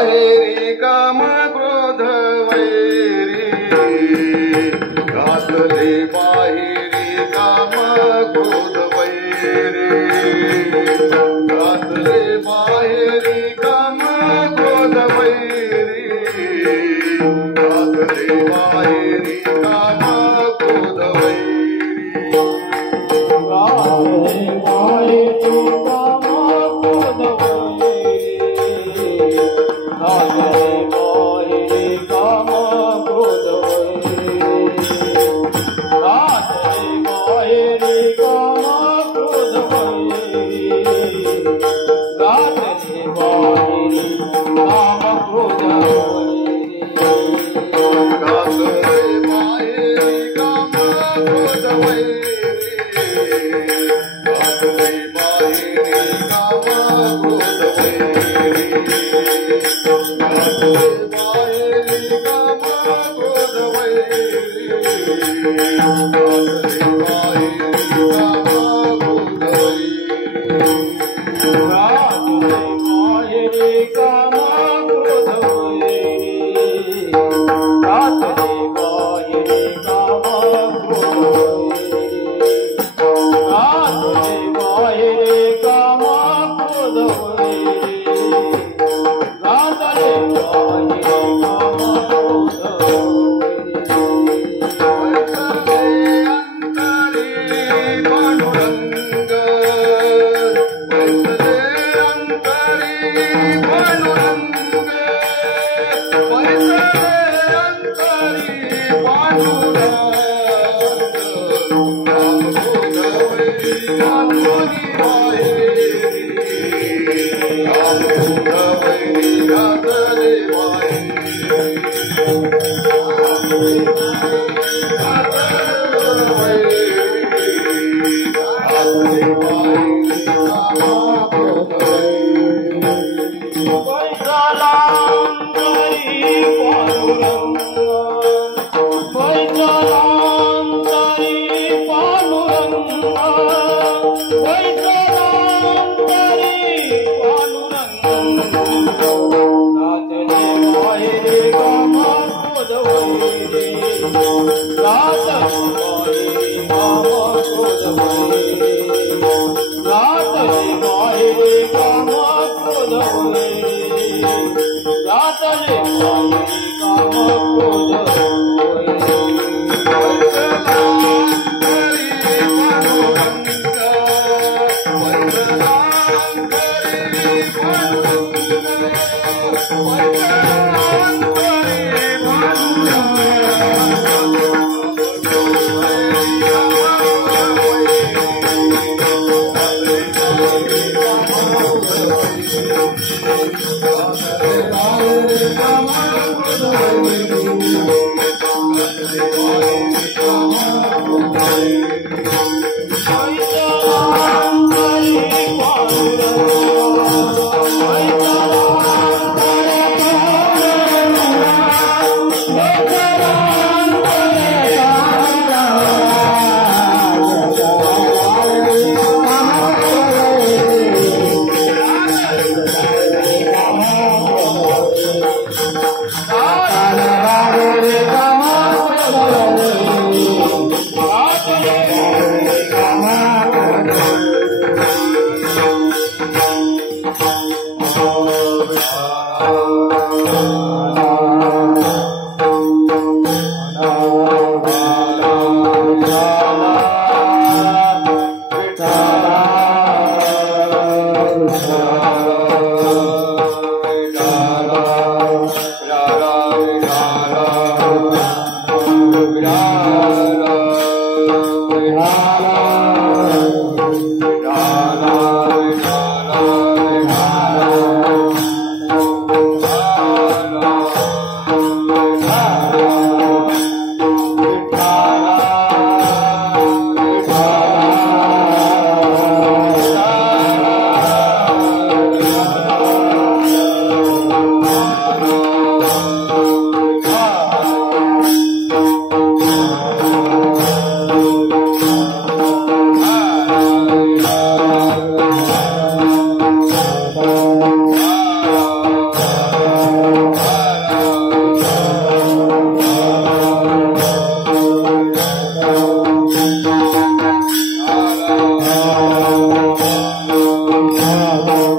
बाहेरी काम क्रोध वैरी घातले बाहेरी काम क्रोध वैरी घातले बाहेरी काम क्रोध वैरी घातले बाहेरी काम क्रोध वैरी घातले बाहेरी काम क्रोध वैरी घातले बाहेरी काम क्रोध Hare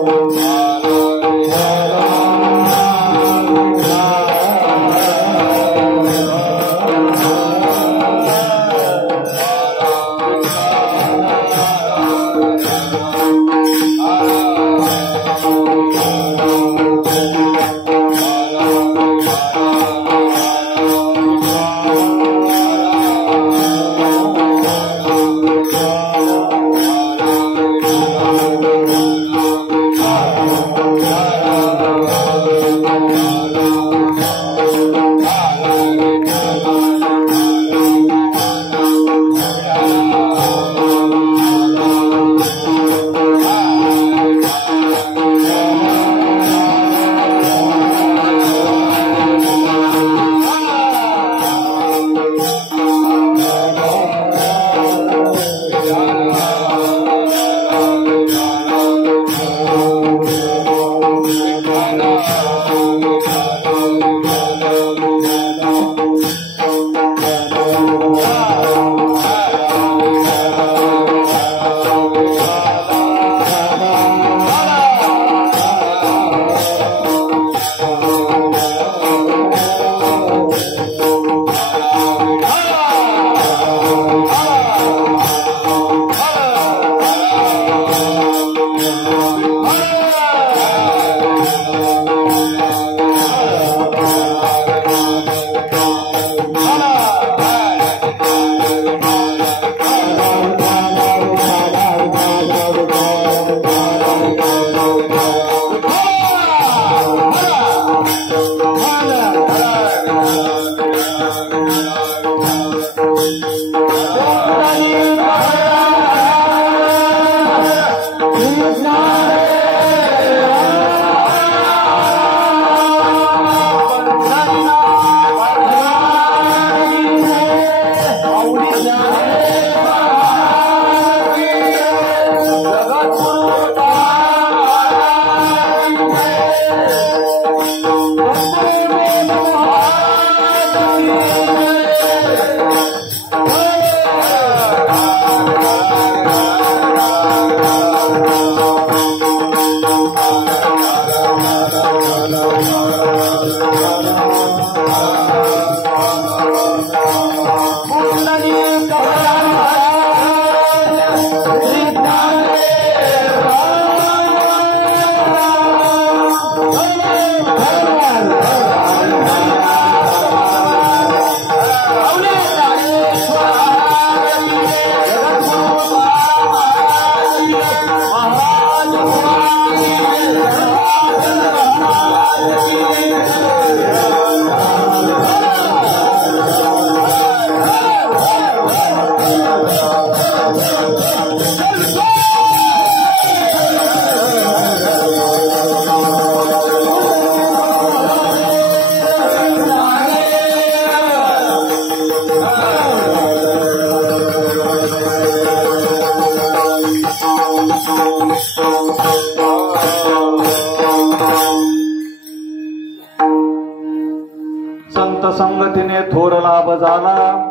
संत संगतीने थोर लाभ झाला,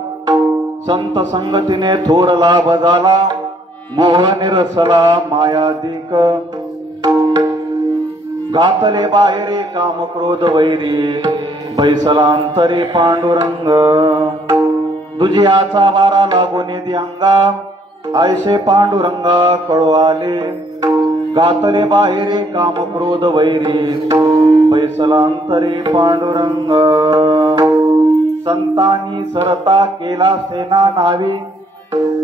संत संगतीने थोर लाभ झाला, मोह निरसला मायाधिक. घातले बाहेरे काम क्रोध वैरी, बैसलांतरी पांडुरंग. दुजियाचा वारा लागून अंगा, आयशे पांडुरंगा कळू आले. घातले बाहेरे काम क्रोध वैरी, बैसलांतरी पांडुरंग. संतांनी सरता केला सेना नावी,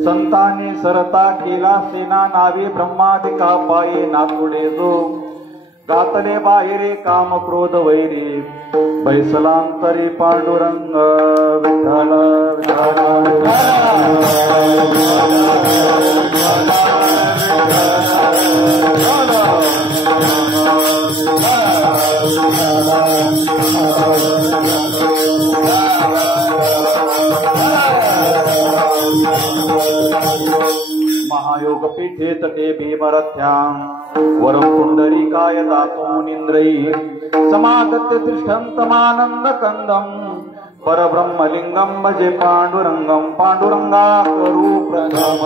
संतांनी सरता केला सेना नावी. ब्रह्मादिका पायी नाथुडे जो, घातले बाहेरे काम क्रोध वैरी, बैसलांतरी पांडुरंग. विठ्ठल विठ्ठल महायोग पीठे तटे भीमरथ्यां, वरं पुंडरीकाय दातो मुनींद्रै. समागत्य तिष्ठन्तमानंद कंदं, परब्रह्मलिंगम भजे पांडुरंगम पांडुरंगा करू प्रथम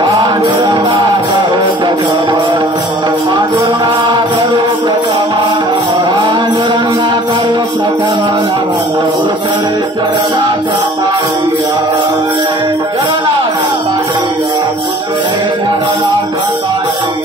पांडुरंगा करो प्रथम पांडुरंगा करू प्रथम पांडुरंगा करो प्रथम पुरुषरे चरणाचा पाहिया चरणाचा पाहिया पुरुषरे चरणाचा पाहिया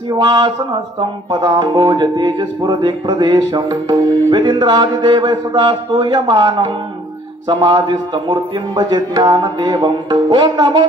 सिंहासनस्थं पदाम्बोज तेजस्फुरदिक् प्रदेशं वेदिन्द्रादिदेव सदा स्तूयमानं समाधिस्थमूर्तिं भजे ज्ञानदेवम् ॐ नमो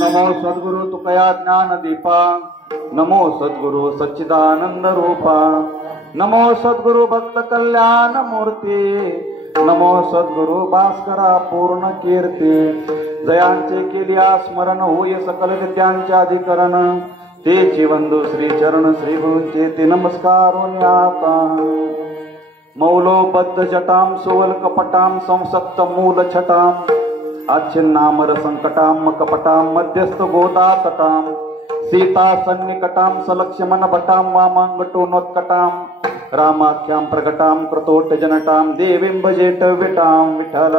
नमो सद्गुरु तुकया ज्ञान दीपा नमो सद्गुरु सच्चिदानंद रूपा नमो सद्गुरु भक्त कल्याण मूर्ती नमो सद्गुरु भास्करा पूर्ण कीर्ती जयांचे केलिया स्मरण होय सकल विद्यांचे अधिकरण तेची वंदू श्री चरण श्री गुरूंचे ते नमस्कारोनी आता मौलोबद्ध जटाम सुवल कपटाम संसक्त मूल छटाम अच्छिन्नामर संकटाम कपटाम मध्यस्थ गोदा तटाम सीता सन्निकटाम सलक्ष्मण भटाम वामांगटोनोत्कटाम रामाख्याम प्रकटाम कृतोट जनटाम देवीं भजेट विटाम विठ्ठल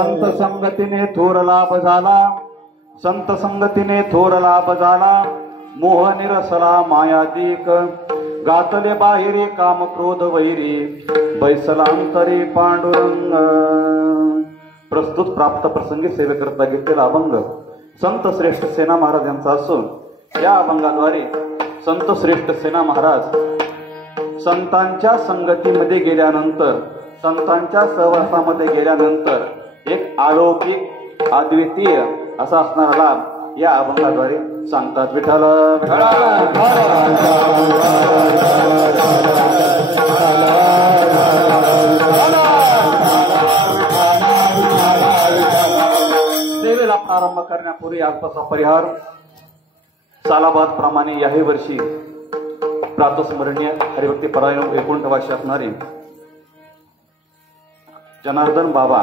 संत संगतीने थोर लाभ झाला संत संगतीने थोर लाभ झाला मोह निरसला मायादिक गातले बाहेरी काम क्रोध वैरी बैसलांतरी पांडुरंग प्रस्तुत प्राप्त प्रसंगी सेवेकरता घेतलेला अभंग संत श्रेष्ठ सेना महाराज यांचा असून या अभंगाद्वारे संत श्रेष्ठ सेना महाराज संतांच्या संगतीमध्ये गेल्यानंतर संतांच्या सहवासामध्ये गेल्यानंतर एक अलौकिक अद्वितीय असा असणारा लाभ या अभंगाद्वारे सांगतात विठ्ठल सेवेला प्रारंभ करण्यापूर्वी आजपासून परिहार सालाबाद प्रमाणे याही वर्षी प्रातस्मरणीय हरिभक्ती परायण 19 वर्षे असणारे जनार्दन बाबा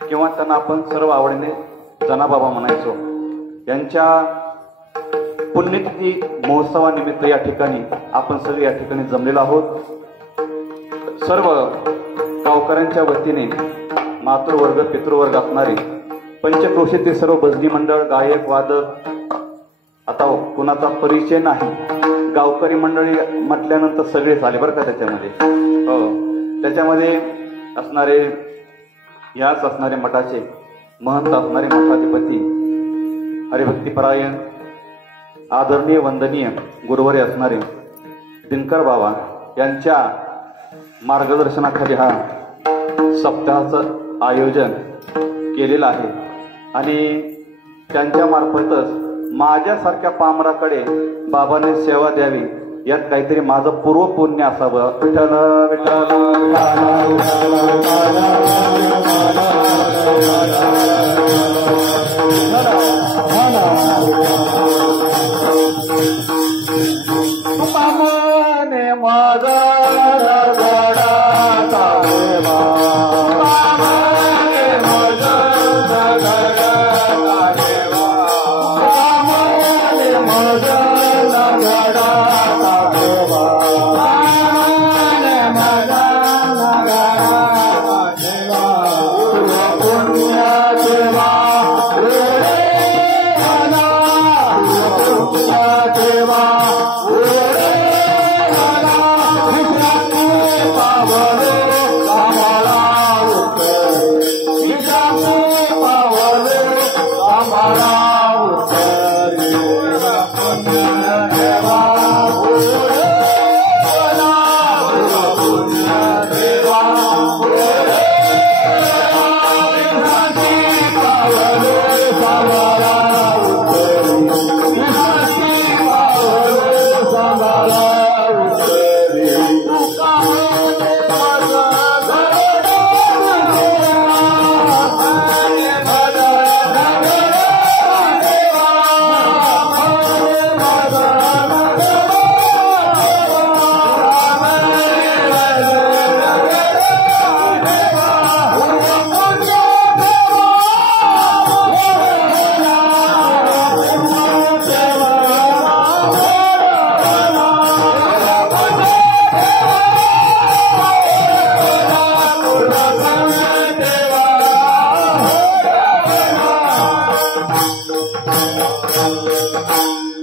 किंवा त्यांना आपण सर्व आवडीने जनाबाबा म्हणायचो यांच्या पुण्यतिथी महोत्सवानिमित्त या ठिकाणी आपण सगळे या ठिकाणी जमलेलो आहोत. सर्व गावकऱ्यांच्या वतीने मातृवर्ग पितृवर्ग असणारे पंचक्रोशीतील सर्व भजनी मंडळ गायक वादक, आता कुणाचा परिचय नाही, गावकरी मंडळी म्हटल्यानंतर सगळेच आले बरं का त्याच्यामध्ये. हो, त्याच्यामध्ये असणारे याच असणारे मठाचे महंत असणारे मठाधिपती हरिभक्तीपरायण आदरणीय वंदनीय गुरुवारी असणारे दिनकर बाबा यांच्या मार्गदर्शनाखाली हा सप्ताहाचं आयोजन केलेलं आहे आणि त्यांच्या मार्फतच माझ्यासारख्या पामराकडे बाबांनी सेवा द्यावी यात काहीतरी माझं पूर्व पुण्य असावं. विठ्ठल विठ्ठल पामने माझा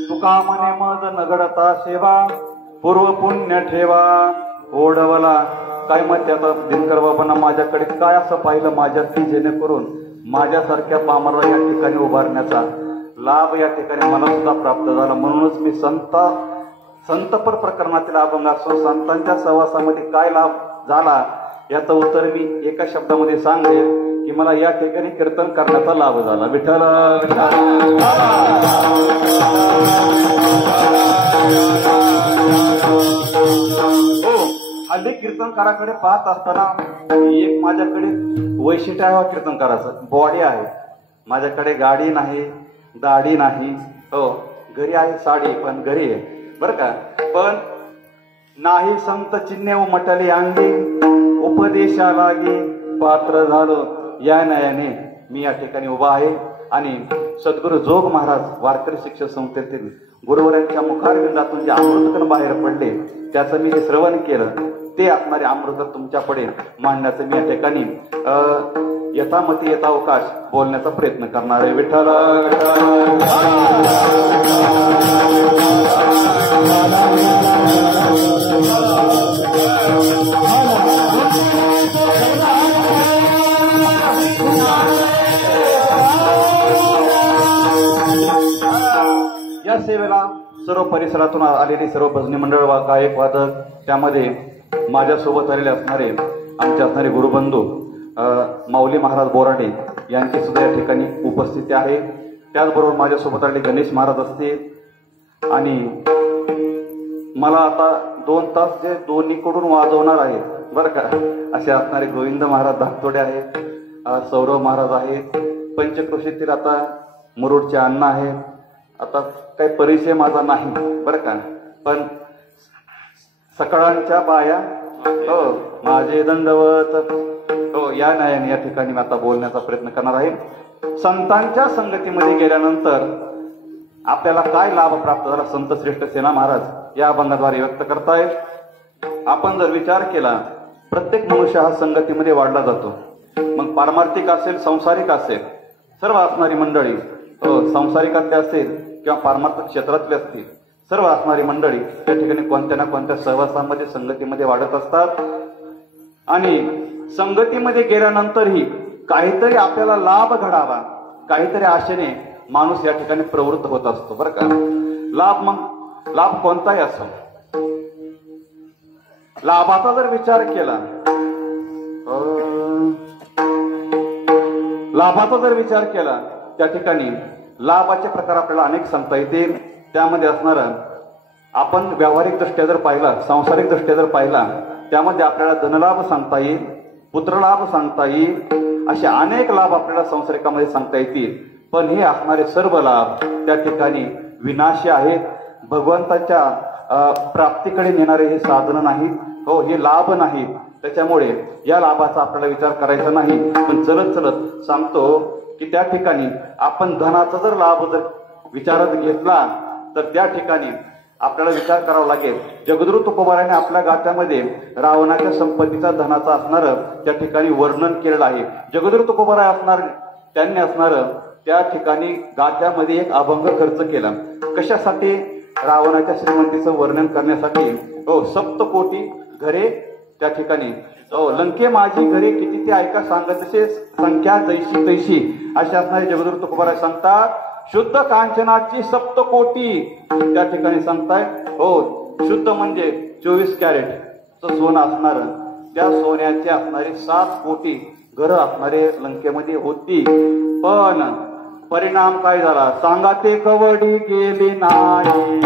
तुकामने मज नगडता सेवा पूर्व पुण्य ठेवा ओढवला. काय मग आता दिनकर बाबांना माझ्याकडे काय असं पाहिलं माझ्यात जेणेकरून माझ्यासारख्या पामरला या ठिकाणी उभारण्याचा लाभ या ठिकाणी मला सुद्धा प्राप्त झाला. म्हणूनच मी संतपर प्रकरणातील अभंग असो संतांच्या सहवासामध्ये काय लाभ झाला याचं उत्तर मी एका शब्दामध्ये सांगेल की मला या ठिकाणी कीर्तन करण्याचा लाभ झाला. विठ्ठल हो, हल्ली कीर्तनकाराकडे पाहत असताना एक माझ्याकडे वैशिष्ट्य आहे कीर्तनकाराचं. बॉडी आहे, माझ्याकडे गाडी नाही, दाढी नाही. हो, घरी आहे साडी पण घरी आहे बरं का. पण नाही संत चिन्हे उमटली अंगी उपदेशा लागे पात्र झालो या नयाने मी या ठिकाणी उभा आहे. आणि सद्गुरू जोग महाराज वारकरी शिक्षक संस्थेतील गुरुवरांच्या मुखारविंदातून जे अमृतकण बाहेर पडले त्याचं मी जे श्रवण केलं ते असणारे अमृत तुमच्यापुढे मांडण्याचं मी या ठिकाणी यथामती यथावकाश बोलण्याचा प्रयत्न करणार आहे. विठ्ठल या सेवेला सर्व परिसरातून आलेली सर्व भजनी मंडळ गायक वादक त्यामध्ये माझ्यासोबत आलेले असणारे आमचे असणारे गुरुबंधू माऊली महाराज बोराडे यांची सुद्धा या ठिकाणी उपस्थिती आहे. त्याचबरोबर माझ्यासोबत आलेले गणेश महाराज असतील आणि मला आता 2 तास जे दोन्हीकडून वाजवणार आहेत बरं का असे असणारे गोविंद महाराज धाकतोडे आहेत, सौरव महाराज आहेत, पंचक्रोशीतील आता मुरुडचे अण्णा आहेत. आता काही परिचय माझा नाही बरं का, पण सकाळच्या बाया हो माझे दंडवत हो या न्यायाने या ठिकाणी मी आता बोलण्याचा प्रयत्न करणार आहे. संतांच्या संगतीमध्ये गेल्यानंतर आपल्याला काय लाभ प्राप्त झाला संत श्रेष्ठ सेना महाराज या अभंगाद्वारे व्यक्त करतायत. आपण जर विचार केला प्रत्येक मनुष्य हा संगतीमध्ये वाढला जातो. मग पारमार्थिक असेल, संसारिक असेल, सर्व असणारी मंडळी संसारिकातले असेल किंवा पारमार्थिक क्षेत्रातले असतील, सर्व असणारी मंडळी त्या ठिकाणी कोणत्या ना कोणत्या सहवासामध्ये, संगतीमध्ये वाढत असतात. आणि संगतीमध्ये गेल्यानंतरही काहीतरी आपल्याला लाभ घडावा, काहीतरी आशेने माणूस या ठिकाणी प्रवृत्त होत असतो बरं का. लाभ कोणताही असो, लाभाचा जर विचार केला, त्या ठिकाणी लाभाचे प्रकार आपल्याला अनेक सांगता येतील. त्यामध्ये असणारा आपण व्यावहारिक दृष्ट्या जर पाहिला, सांसारिक दृष्ट्या जर पाहिला, त्यामध्ये आपल्याला धनलाभ सांगता येईल, पुत्रलाभ सांगता येईल, असे अनेक लाभ आपल्याला संसारिकामध्ये सांगता येतील. पण हे असणारे सर्व लाभ त्या ठिकाणी विनाशी आहेत, भगवंताच्या प्राप्तीकडे नेणारे हे साधन नाहीत, हे लाभ नाहीत. त्याच्यामुळे या लाभाचा आपल्याला विचार करायचा नाही. पण चलत चलत सांगतो की त्या ठिकाणी आपण धनाचा जर लाभ जर विचारात घेतला तर त्या ठिकाणी आपल्याला विचार करावा लागेल. जगद्गुरु तुकोबाराने आपल्या गाथ्यामध्ये रावणाच्या संपत्तीचा, धनाचा असणार त्या ठिकाणी वर्णन केलेलं आहे. जगद्गुरु तुकोबाराय असणार, त्यांनी असणार त्या ठिकाणी गाथ्यामध्ये एक अभंग खर्च केला. कशासाठी? रावणाच्या श्रीमंतीचं वर्णन करण्यासाठी. 7 घरे त्या ठिकाणी, लंके माझी घरे किती ते ऐका सांगत तसे संख्या जैशी तैशी असे असणारे जगद्गुरु तुकोबाराय सांगतात. शुद्ध कांचनाची 7 त्या ठिकाणी सांगताय. शुद्ध म्हणजे 24 कॅरेटचं सोनं असणार, त्या सोन्याचे असणारे 7 घरं असणारे लंकेमध्ये होती. पण परिणाम काय झाला? सांगा ते कवडी गेली नाही,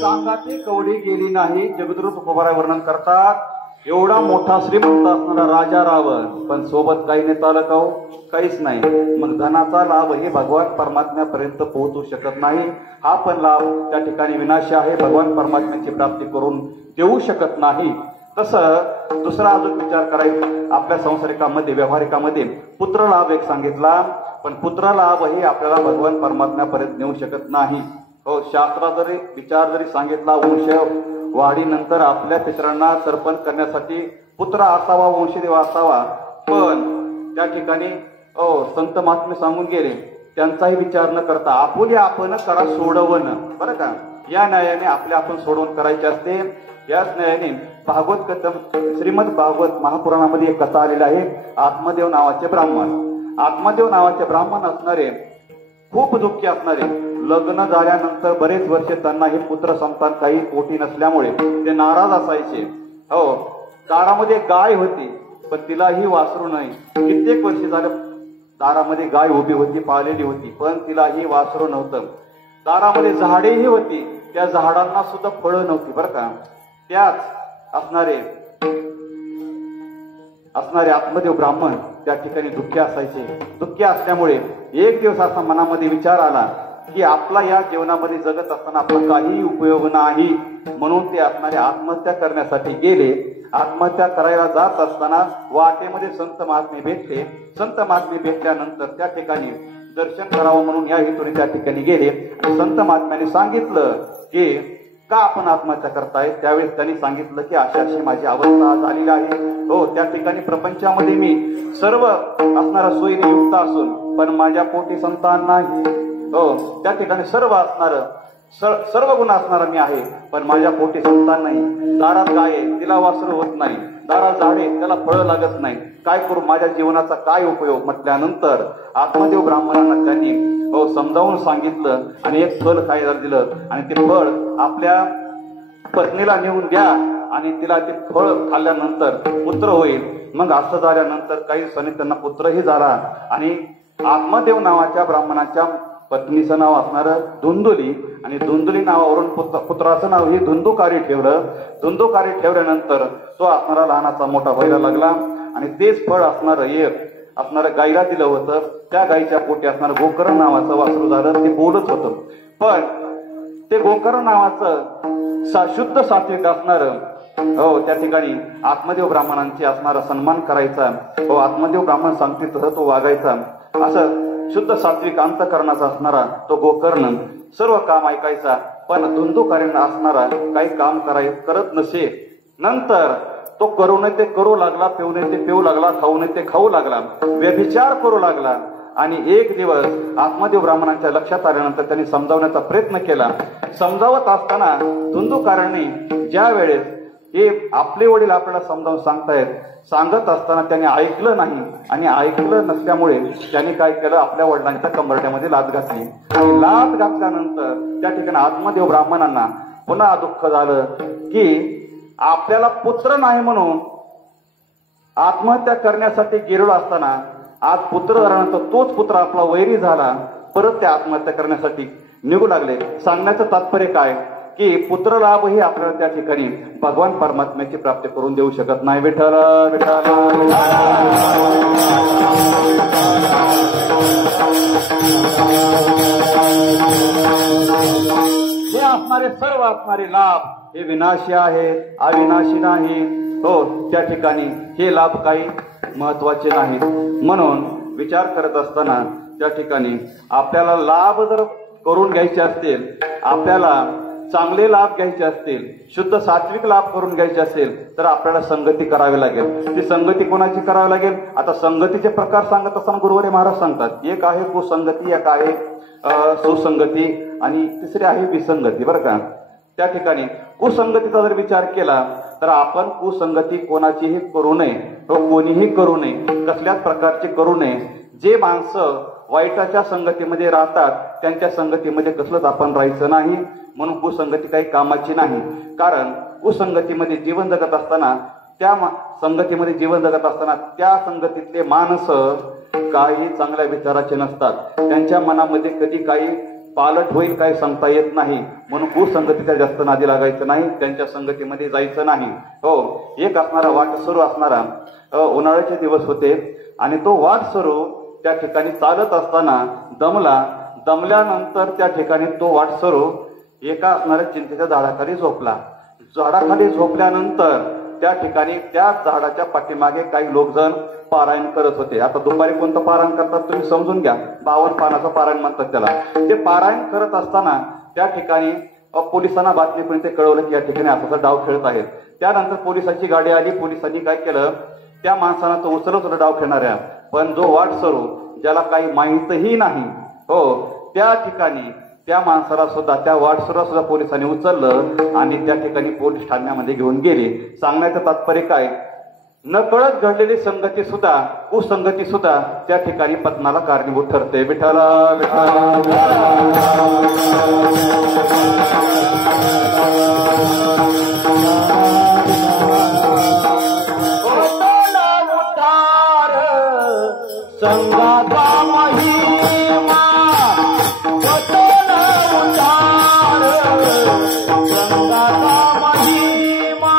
सांगाची कवडी गेली नाही. जगद्गुरु तुकोबाराय वर्णन करतात. एवढा मोठा श्रीमंत असणारा राजा रावण, पण सोबत काही नेता आलं का? काहीच नाही. मग धनाचा लाभ हे भगवान परमात्म्यापर्यंत पोहोचू शकत नाही. हा पण लाभ त्या ठिकाणी विनाशी आहे, भगवान परमात्म्याची प्राप्ती करून देऊ शकत नाही. तसं दुसरा अजून विचार करायचा आपल्या संसारिकामध्ये, व्यवहारिकामध्ये पुत्र लाभ एक सांगितला, पण पुत्र लाभ हे आपल्याला भगवान परमात्म्यापर्यंत नेऊ शकत नाही. शास्त्रात जरी विचार जरी सांगितला, वंश वाढीनंतर आपल्या पितरांना तर्पण करण्यासाठी पुत्र असावा, वंशदेव असावा, पण त्या ठिकाणी संत महात्मे सांगून गेले, त्यांचाही विचार न करता आपुले आपण करा सोडवण, बरं का. या न्यायाने आपले आपण सोडवण करायचे असते. याच न्यायाने भागवत कथम, श्रीमद भागवत महापुराणामध्ये एक कथा आलेली आहे. आत्मदेव नावाचे ब्राह्मण असणारे, खूप दुःखी असणारे, लग्न झाल्यानंतर बरेच वर्ष त्यांना हे पुत्र संतान काही पोटी नसल्यामुळे ते नाराज असायचे. दारामध्ये गाय होती, पण तिलाही वासरू नाही. कित्येक वर्ष झालं दारामध्ये गाय उभी होती, पाळलेली होती, पण तिलाही वासरू नव्हतं. दारामध्ये झाडेही होती, त्या झाडांना सुद्धा फळं नव्हती, बरं का. त्याच असणारे आत्मदेव ब्राह्मण त्या ठिकाणी दुःखी असायचे. दुःखी असल्यामुळे एक दिवस असा मनामध्ये विचार आला की आपला या जीवनामध्ये जगत असताना आपला काही उपयोग नाही, म्हणून ते असणारे आत्महत्या करण्यासाठी गेले. आत्महत्या करायला जात असताना वाटेमध्ये संत महात्मे भेटले. संत महात्मे भेटल्यानंतर त्या ठिकाणी दर्शन करावं म्हणून या हेतूने त्या ठिकाणी गेले. आणि संत महात्म्याने सांगितलं की का आपण आत्महत्या करताय? त्यावेळेस त्यांनी सांगितलं की अशी माझी अवस्था झालेली आहे. त्या ठिकाणी प्रपंचामध्ये मी सर्व असणारा सोयीने युक्त असून पण माझ्या पोटी संतान नाही. त्या ठिकाणी सर्व गुण असणारा मी आहे, पण माझ्या पोटी संतान नाही. दारात गाय आहे, तिला वासरू होत नाही. दारात झाडे, त्याला फळं लागत नाही. काय करू? माझ्या जीवनाचा काय उपयोग? म्हटल्यानंतर आत्मदेव ब्राह्मणांना त्यांनी समजावून सांगितलं आणि एक फळ खायला दिलं. आणि ते फळ आपल्या पत्नीला नेऊन द्या आणि तिला ते फळ खाल्ल्यानंतर पुत्र होईल. मग असं झाल्यानंतर काही दिवसांनी त्यांना पुत्रही झाला. आणि आत्मदेव नावाच्या ब्राह्मणाच्या पत्नीचं नाव असणार धुंदुली, आणि धुंदुली नावावरून पुत्राचं नाव हे धुंदुकारी ठेवलं. धुंदुकारी ठेवल्यानंतर तो असणारा लहानाचा मोठा व्हायला लागला. आणि तेच फळ असणार एक असणारं गाईला दिलं होतं. त्या गाईच्या पोटी असणारं गोकर्ण नावाचं वासरू झालं. ते बोलत होतं, पण ते गोकर्ण नावाचं शुद्ध सात्विक असणारं, हो, त्या ठिकाणी आत्मदेव ब्राह्मणांची असणारा सन्मान करायचा. हो, आत्मदेव ब्राह्मण सांगतील तसं तो वागायचा. असं शुद्ध सात्विक अंतकरणाचा असणारा तो गोकर्ण सर्व काम ऐकायचा, पण धुंदुकारीण असणारा काही काम करत नसे. नंतर तो करू नये ते करू लागला, पिऊ नये ते पिऊ लागला, खाऊ नये ते खाऊ लागला, व्यभिचार करू लागला. आणि एक दिवस आत्मदेव ब्राह्मणांच्या लक्षात आल्यानंतर त्यांनी समजावण्याचा प्रयत्न केला. समजावत असताना धुंदुकारांनी ज्या वेळेस हे आपले वडील आपल्याला समजावून सांगत असताना त्यांनी ऐकलं नाही, आणि ऐकलं नसल्यामुळे त्यांनी काय केलं, आपल्या वडिलांच्या कंबरट्यामध्ये लाथ घातली. आणि लाथ घातल्यानंतर त्या ठिकाणी आत्मदेव ब्राह्मणांना पुन्हा दुःख झालं की आपल्याला पुत्र नाही म्हणून आत्महत्या करण्यासाठी गेलेलो असताना आज पुत्र झाल्यानंतर तोच पुत्र आपला वैरी झाला, परत ते आत्महत्या करण्यासाठी निघू लागले. सांगण्याचं तात्पर्य काय की पुत्र लाभ ही आपल्याला त्या ठिकाणी भगवान परमात्म्याची प्राप्ती करून देऊ शकत नाही. विठ्ठल विठ्ठल. हे असणारे सर्व असणारे लाभ हे विनाशी आहेत, अविनाशी नाही. हो, त्या ठिकाणी हे लाभ काही महत्वाचे नाहीत. म्हणून विचार करत असताना त्या ठिकाणी आपल्याला लाभ जर करून घ्यायचे असतील, आपल्याला चांगले लाभ घ्यायचे असतील, शुद्ध सात्विक लाभ करून घ्यायचे असेल, तर आपल्याला संगती करावी लागेल. ती संगती कोणाची करावी लागेल? आता संगतीचे प्रकार सांगत असताना गुरुवारी महाराज सांगतात, एक आहे कुसंगती, एक आहे सुसंगती, आणि तिसरी आहे विसंगती. बरं का, त्या ठिकाणी कुसंगतीचा जर विचार केला तर आपण कुसंगती कोणाचीही करू नये, कोणीही करू नये, कसल्याच प्रकारची करू नये. जे माणसं वाईटाच्या संगतीमध्ये राहतात त्यांच्या संगतीमध्ये कसलंच आपण राहायचं नाही. म्हणून कुसंगती काही कामाची नाही. कारण कुसंगतीमध्ये जीवन जगत असताना, त्या संगतीमध्ये जीवन जगत असताना त्या संगतीतले माणसं काही चांगल्या विचाराचे नसतात. त्यांच्या मनामध्ये कधी काही पालट होईल काही सांगता येत नाही. म्हणून कुसंगतीच्या जास्त नादी लागायचं नाही, त्यांच्या संगतीमध्ये जायचं नाही. हो, एक असणारा वाटसरू असणारा उन्हाळ्याचे दिवस होते, आणि तो वाटसरू त्या ठिकाणी चालत असताना दमल्यानंतर त्या ठिकाणी तो वाटसरू एका असणाऱ्या चिंतेच्या झाडाखाली झोपला. झाडाखाली झोपल्यानंतर त्या ठिकाणी त्या झाडाच्या पाठीमागे काही लोकजण पारायण करत होते. आता दुपारी कोणतं पारायण करतात तुम्ही समजून घ्या, 52 पानाचं पारायण म्हणतात त्याला. ते पारायण करत असताना त्या ठिकाणी पोलिसांना बातमीपर्यंत कळवलं की या ठिकाणी असा डाव खेळत आहेत. त्यानंतर पोलिसांची गाडी आली. पोलिसांनी काय केलं, त्या माणसांना तो उचलत होता डाव खेळणाऱ्या, पण जो वाटसरू ज्याला काही माहीतही नाही, हो, त्या ठिकाणी त्या माणसाला सुद्धा, त्या वाटसरूला सुद्धा पोलिसांनी उचललं आणि त्या ठिकाणी पोलीस ठाण्यामध्ये घेऊन गेले. सांगण्याचं तात्पर्य काय, नकळत घडलेली संगती सुद्धा, कुसंगती सुद्धा त्या ठिकाणी पतनाला कारणीभूत ठरते. विठ्ठल संगाचा महिमा संगाचा महिमा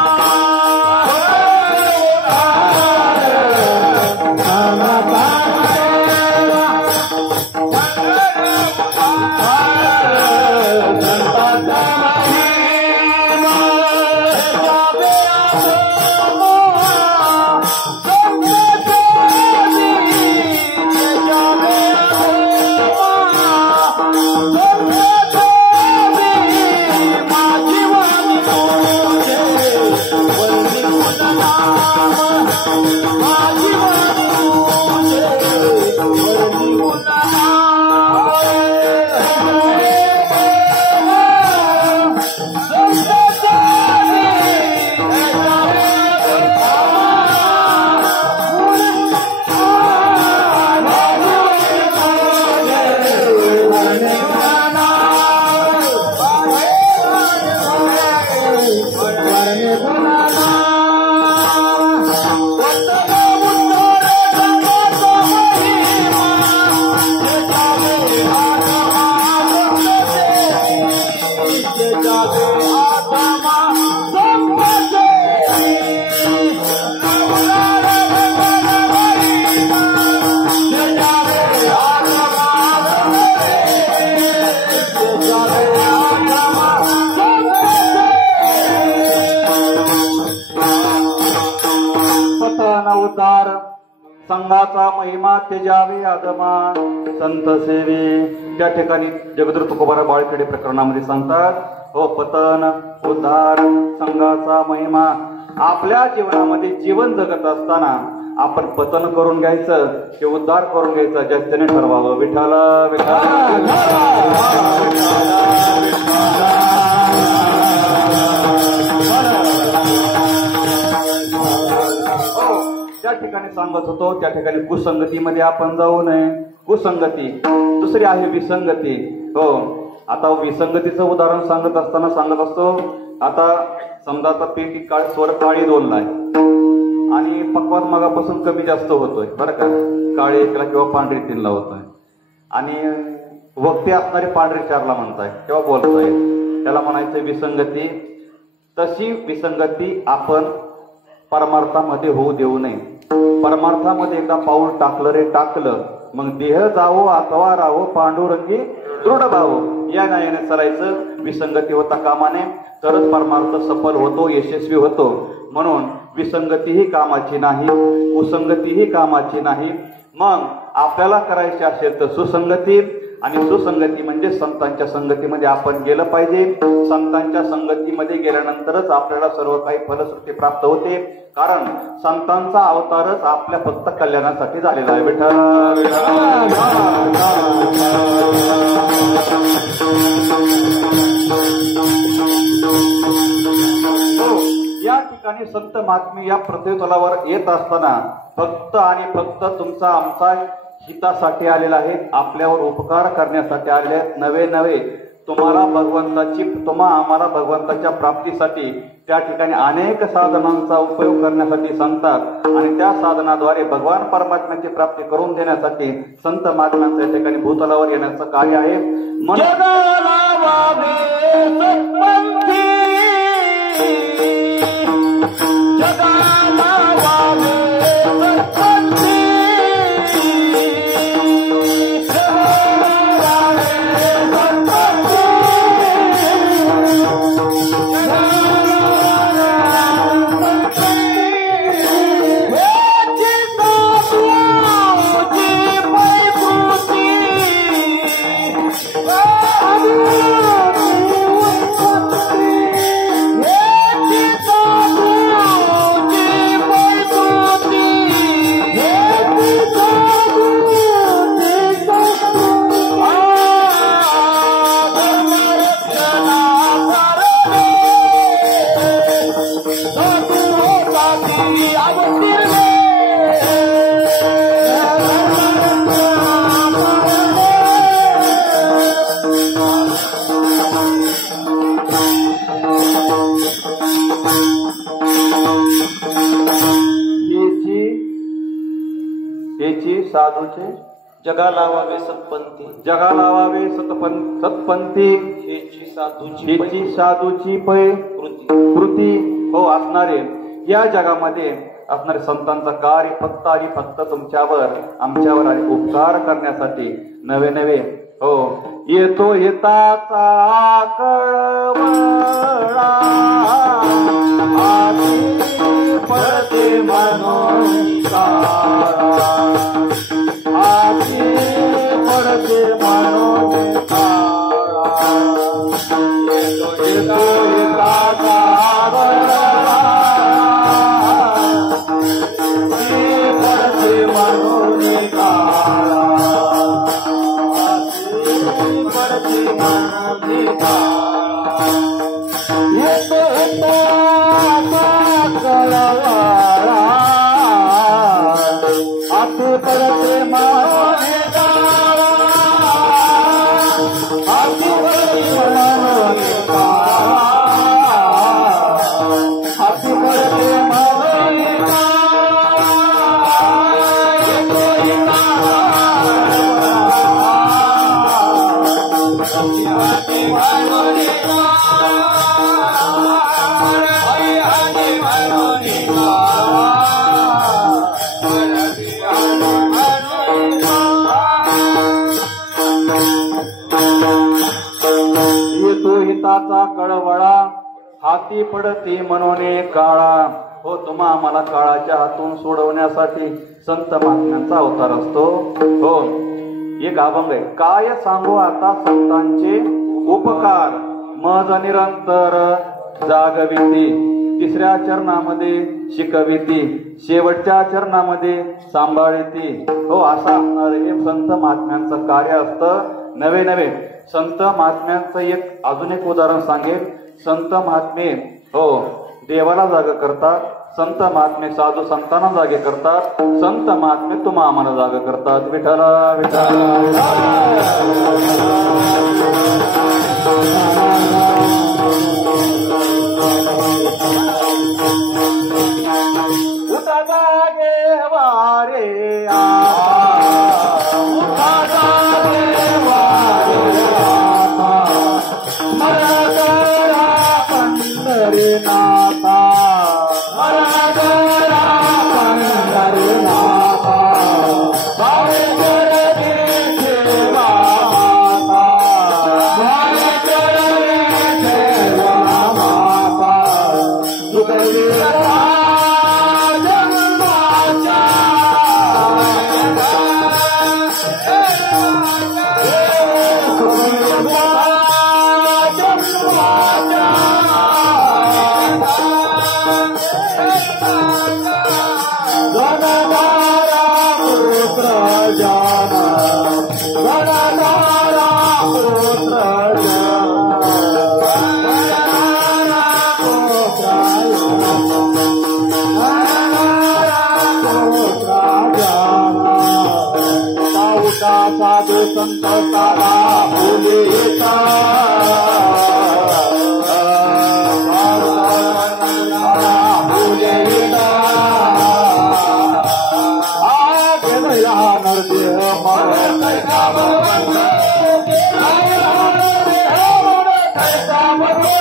न उद्धार संघाचा महिमा तेजावे आगमा संत सेवे. त्या ठिकाणी जगद्गुरु तुकोबाराव बाळखेडे प्रकरणामध्ये सांगतात हो पतन उद्धार संघाचा महिमा. आपल्या जीवनामध्ये जीवन जगत असताना आपण पतन करून घ्यायचं की उद्धार करून घ्यायचं ज्याच्याने ठरवावं. विठ्ठल विठ्ठल. त्या ठिकाणी सांगत होतो त्या ठिकाणी कुसंगतीमध्ये आपण जाऊ नये. कुसंगती दुसरी आहे विसंगती. हो आता विसंगतीचं उदाहरण सांगत असताना सांगत असतो आता समजा आता पीक काळ स्वर काळी दोनला आहे आणि पक्वात मगापासून कमी जास्त होतोय बरं का. काळी एकला किंवा पांढरी तीनला होतोय आणि वक्ते असणारे पांढरी चारला म्हणताय किंवा बोलताय त्याला म्हणायचं विसंगती. तशी विसंगती आपण परमार्थामध्ये होऊ देऊ नये. परमार्थामध्ये एकदा पाऊल टाकलं रे टाकलं मग देह जावो अथवा राहो पांडुरंगी दृढ भावो या नायाने चालायचं. विसंगती होता कामाने तरच परमार्थ सफल होतो यशस्वी होतो. म्हणून विसंगतीही कामाची नाही कुसंगतीही कामाची नाही. मग आपल्याला करायची असेल तर सुसंगती आणि सुसंगती म्हणजे संतांच्या संगतीमध्ये आपण गेलं पाहिजे. संतांच्या संगतीमध्ये गेल्यानंतरच आपल्याला सर्व काही फलश्रुती प्राप्त होते. कारण संतांचा अवतारच आपल्या फक्त कल्याणासाठी झालेला आहे. विठ्ठल. या ठिकाणी संत महात्मे या पृथ्वीतलावर येत असताना फक्त आणि फक्त तुमचा आमचा हितासाठी आलेला आहे. आपल्यावर उपकार करण्यासाठी आलेले आहेत. नवे नवे तुम्हाला आम्हाला भगवंताच्या प्राप्तीसाठी त्या ठिकाणी अनेक साधनांचा उपयोग करण्यासाठी सांगतात आणि त्या साधनाद्वारे भगवान परमात्म्याची प्राप्ती करून देण्यासाठी संत महात्म्यांचं या ठिकाणी भूतलावर येण्याचं कार्य आहे. साधूचे जगा लावावे सत्पंथी. जगा लावावे सत्पंथी हेची साधूची पै कृती. हो असणारे या जगामध्ये असणारे संतांचं कार्य फक्त आणि फक्त तुमच्यावर आमच्यावर आणि उपकार करण्यासाठी नवे नवे हो येतो येताचा कळवळा पडते म्हणून काळा पडते म्हणून काळा येतो येताचा पडते म्हणून काळा हाती पडती म्हणून काळा. हो, तुम्हा आम्हाला काळाच्या हातून सोडवण्यासाठी संत महात्म्यांचा अवतार असतो. हो, एक अभंग आहे. काय सांगू आता संतांचे उपकार, मज निरंतर जागविती. तिसऱ्या चरणामध्ये शिकविती, शेवटच्या चरणामध्ये सांभाळती. हो, असा असणारे संत महात्म्यांचं कार्य असतं. नवे नवे संत महात्म्यांचं एक अजून एक उदाहरण सांगेल. संत महात्मे हो देवाला जाग करतात, संत महात्मे साधू संतांना जागे करतात, संत महात्मे तुम्हा आम्हाला जाग करतात. विठ्ठला विठ्ठला. उठा जागे वारे उठा जागे वारे मरगरा पंढरीनाथा, मरगरा पंढरीनाथा, भावेकर देवा माता, भावेकर देवा माता, सुखवीरा साधू संत सारा बोलेता, बोलेता आगे नया नरदेह मरण कैसा भगवंत, कैसा भगवंत, कैसा भगवंत.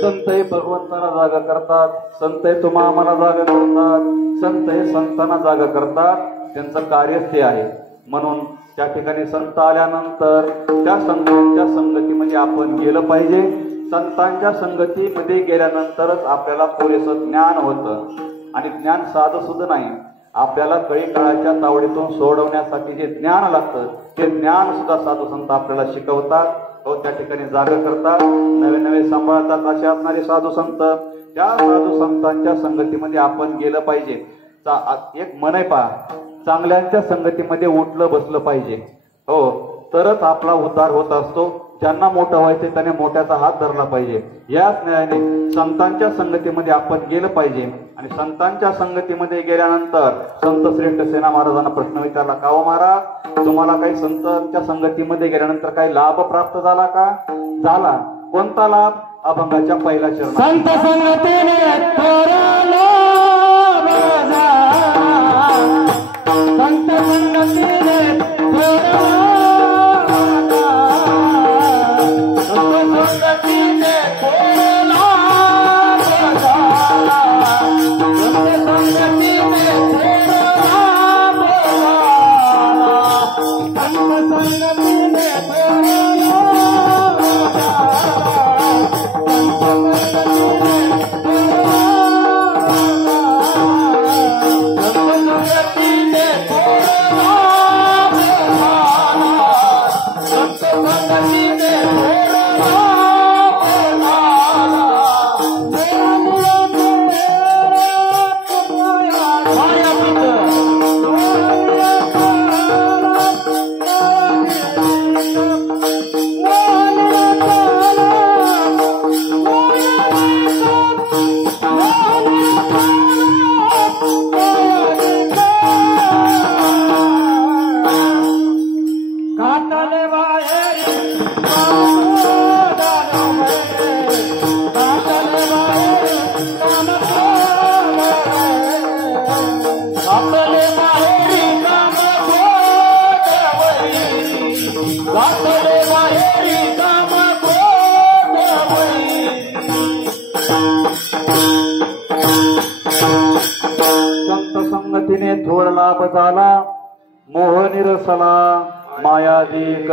संतही भगवंताला जागा करतात, संतही तुम्हा आम्हाला जागा करतात, संतही संतांना जागा करतात. त्यांचं कार्यच ते आहे. म्हणून त्या ठिकाणी संत आल्यानंतर त्या संतांच्या संगतीमध्ये आपण गेलं पाहिजे. संतांच्या संगतीमध्ये गेल्यानंतरच आपल्याला पुरेसं ज्ञान होतं. आणि ज्ञान साधं सुद्धा नाही, आपल्याला कळी काळाच्या तावडीतून सोडवण्यासाठी जे ज्ञान लागतं ते ज्ञान सुद्धा साधू संत आपल्याला शिकवतात. हो, त्या ठिकाणी जागा करतात, नवे नवे सांभाळतात. असे असणारे साधू संत, त्या साधू संतांच्या संगतीमध्ये आपण गेलं पाहिजे. एक मन आहे पहा, चांगल्यांच्या संगतीमध्ये उठलं बसलं पाहिजे. हो, तरच आपला उद्धार होत असतो. ज्यांना मोठं व्हायचं त्याने मोठ्याचा हात धरला पाहिजे. याच न्यायाने संतांच्या संगतीमध्ये आपण गेलं पाहिजे. आणि संतांच्या संगतीमध्ये गेल्यानंतर संत श्रेष्ठ सेना महाराजांना प्रश्न विचारला, का हो महाराज, तुम्हाला काही संतांच्या संगतीमध्ये गेल्यानंतर काही लाभ प्राप्त झाला का? झाला. कोणता लाभ? अभंगाच्या पहिल्या चरणात संत संगतीने संत संगतीने घातले बाहेरी संत संगतीने थोर लाभ झाला, मोह निरसला मायाधिक.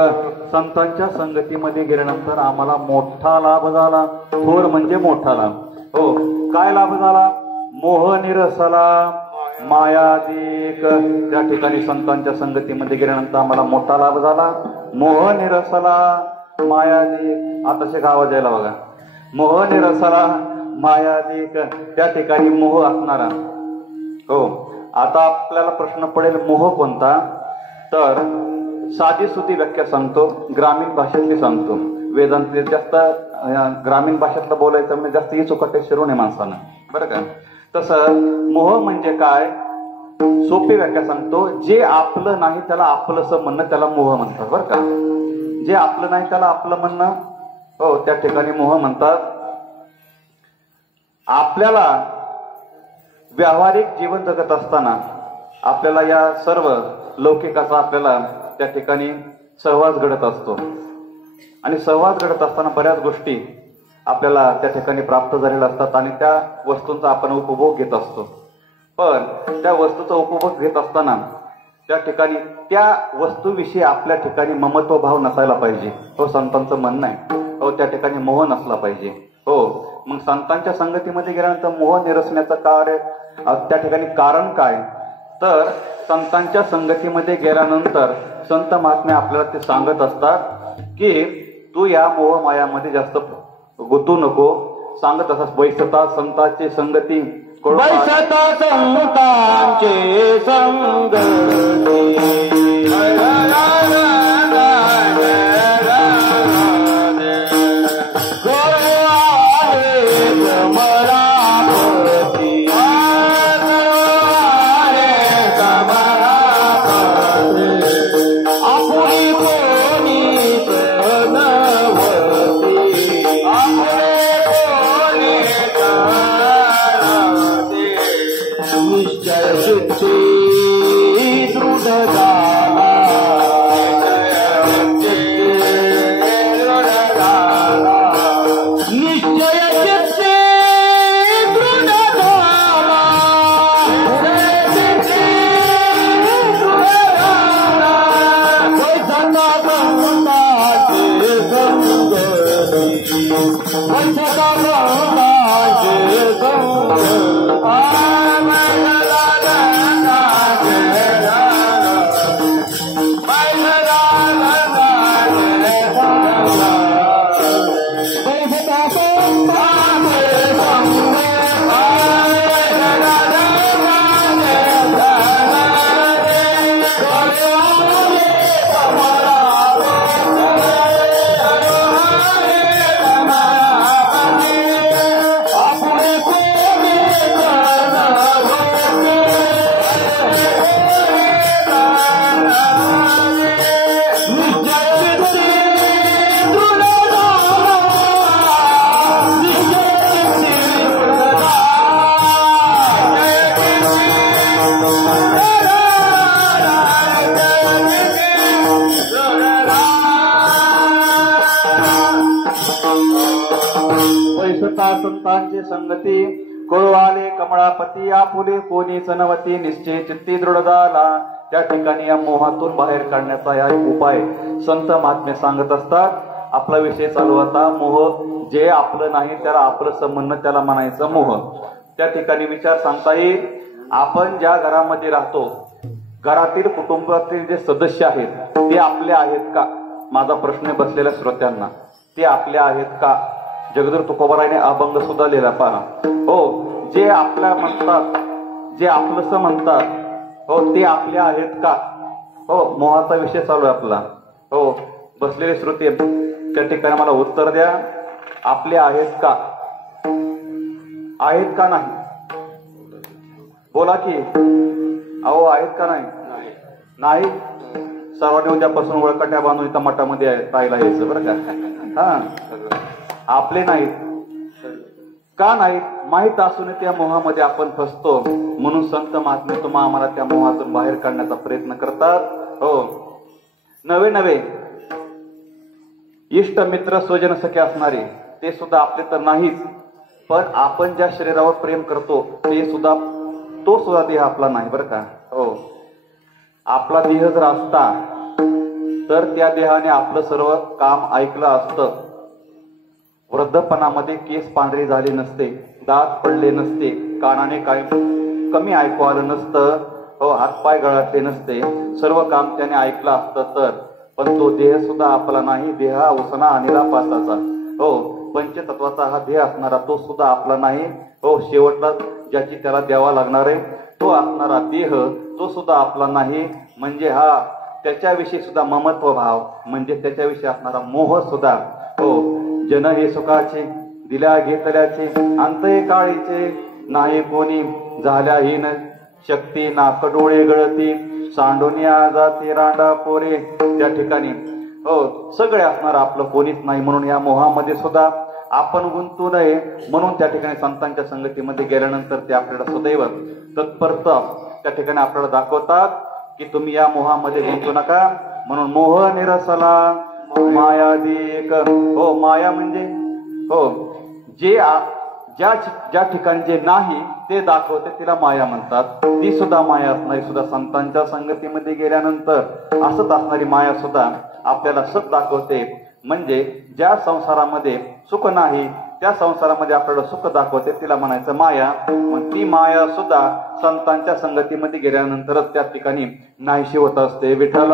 संतांच्या संगतीमध्ये गेल्यानंतर आम्हाला मोठा लाभ झाला. थोर म्हणजे मोठा लाभ. हो, काय लाभ झाला? मोह निरसला मायाधिक. त्या ठिकाणी संतांच्या संगतीमध्ये गेल्यानंतर आम्हाला मोठा लाभ झाला. मोह निरसला मायाधिक. आता आवाज यायला बघा. मोह निरसला मायाधिक. त्या ठिकाणी मोह असणारा. हो, आता आपल्याला प्रश्न पडेल मोह कोणता? तर साधी सुधी व्याख्या सांगतो, ग्रामीण भाषेतली सांगतो. वेदांत जास्त ग्रामीण भाषेतलं बोलायचं म्हणजे जास्त इचुकटे शिरू नये माणसानं, बरं का? तसं मोह म्हणजे काय? सोपी व्याख्या सांगतो. जे आपलं नाही त्याला आपलंसं म्हणणं, त्याला मोह म्हणतात, बरं का? जे आपलं नाही त्याला आपलं म्हणणं, हो, त्या ठिकाणी मोह म्हणतात. आपल्याला व्यावहारिक जीवन जगत असताना आपल्याला या सर्व लौकिकाचा आपल्याला त्या ठिकाणी सहवास घडत असतो. आणि सहवास घडत असताना बऱ्याच गोष्टी आपल्याला त्या ठिकाणी प्राप्त झालेल्या असतात आणि त्या वस्तूंचा आपण उपभोग घेत असतो. पण त्या वस्तूचा उपभोग घेत असताना त्या ठिकाणी त्या वस्तूविषयी आपल्या ठिकाणी ममत्व भाव नसायला पाहिजे. हो, संतांचं म्हणणं आहे. हो, त्या ठिकाणी मोह नसला पाहिजे. हो, मग संतांच्या संगतीमध्ये गेल्यानंतर मोह निरसण्याचं कार्य त्या ठिकाणी कारण काय? तर संतांच्या संगतीमध्ये गेल्यानंतर संत महात्मे आपल्याला ते सांगत असतात की तू या मोह मायामध्ये जास्त गुंतू नको. सांगत असतात बैसता संतांची संगती, बैसता संतांचे संगती. संतांची संगती कळवाले कमळापती आपुले कोणीच नवती निश्चय चित्ती दृढ झाला. त्या ठिकाणी या मोहातून बाहेर काढण्याचा या उपाय संत महात्मे सांगत असतात. आपला विषय चालू होता मोह. जे आपलं नाही त्याला आपलं म्हणणं, त्याला म्हणायचं मोह. त्या ठिकाणी विचार सांगता येईल. आपण ज्या घरामध्ये राहतो, घरातील कुटुंबातील जे सदस्य आहेत ते आपले आहेत का? माझा प्रश्न बसलेल्या श्रोत्यांना, ते आपले आहेत का? जगद्गुरु तुकोबारायने अभंग सुद्धा लिहिला पहा. हो, जे आपल्या म्हणतात, जे आपलंस म्हणतात, हो, ते आपले आहेत का? हो, मोहाचा विषय चालू आहे आपला. हो, बसलेले श्रोते त्या ठिकाणी मला उत्तर द्या. आपले आहेत का? आहेत का नाही? बोला की. अहो, आहेत का नाही? नाही. सर्वांनी उद्यापासून वळकट्या बांधून इथं मठामध्ये राहायला यायचं बरं का. हा, आपले नाहीत का नाहीत माहीत असून त्या मोहामध्ये आपण फसतो. म्हणून संत महात्मे तुम्हा आम्हाला त्या मोहातून बाहेर काढण्याचा प्रयत्न करतात. हो, नवे नवे इष्ट मित्र स्वजन सखे असणारे ते सुद्धा आपले तर नाहीच, पण आपण ज्या शरीरावर प्रेम करतो ते सुद्धा, तो सुद्धा देह आपला नाही बरं का. हो, आपला देह जर असता तर त्या देहाने आपलं सर्व काम ऐकलं असतं. वृद्धपणामध्ये केस पांढरे झाले नसते, दात पडले नसते, कानाने काय कमी ऐकू आलं नसतं, हो, हातपाय गळाटले नसते, सर्व काम त्याने ऐकलं असतं तर. पण तो देह सुद्धा आपला नाही. देह उसना अनिला पासाचा, हो, पंचतत्वाचा हा देह असणारा तो सुद्धा आपला नाही. हो, शेवटला ज्याची त्याला द्यावा लागणार आहे तो असणारा देह तो सुद्धा आपला नाही. म्हणजे हा त्याच्याविषयी सुद्धा ममत्व भाव, म्हणजे त्याच्याविषयी असणारा मोह सुद्धा. हो, जन हे सुखाचे दिल्या घेतल्याचे अंतये काळीचे, नाही कोणी झाल्याहीन शक्ती, नाक डोळे गळती, सांडोनिया जाती रांडा पोरे. त्या ठिकाणी हो सगळे असणार आपलं कोणीच नाही. म्हणून या मोहामध्ये सुद्धा आपण गुंतू नये. म्हणून त्या ठिकाणी संतांच्या संगतीमध्ये गेल्यानंतर ते आपल्याला सदैव तत्परता त्या ठिकाणी आपल्याला दाखवतात की तुम्ही या मोहामध्ये गुंतू नका. म्हणून मोह निरसला मायादिक. हो, माया म्हणजे हो जे ज्या ठिकाणी जे नाही ते दाखवते तिला माया म्हणतात. ती सुद्धा माया असणारी सुद्धा संतांच्या संगतीमध्ये गेल्यानंतर असत असणारी माया सुद्धा आपल्याला सत दाखवते. म्हणजे ज्या संसारामध्ये सुख नाही त्या संसारामध्ये आपल्याला सुख दाखवते तिला म्हणायचं माया. मग ती माया सुद्धा संतांच्या संगतीमध्ये गेल्यानंतरच त्या ठिकाणी नाहीशी होत असते. विठ्ठल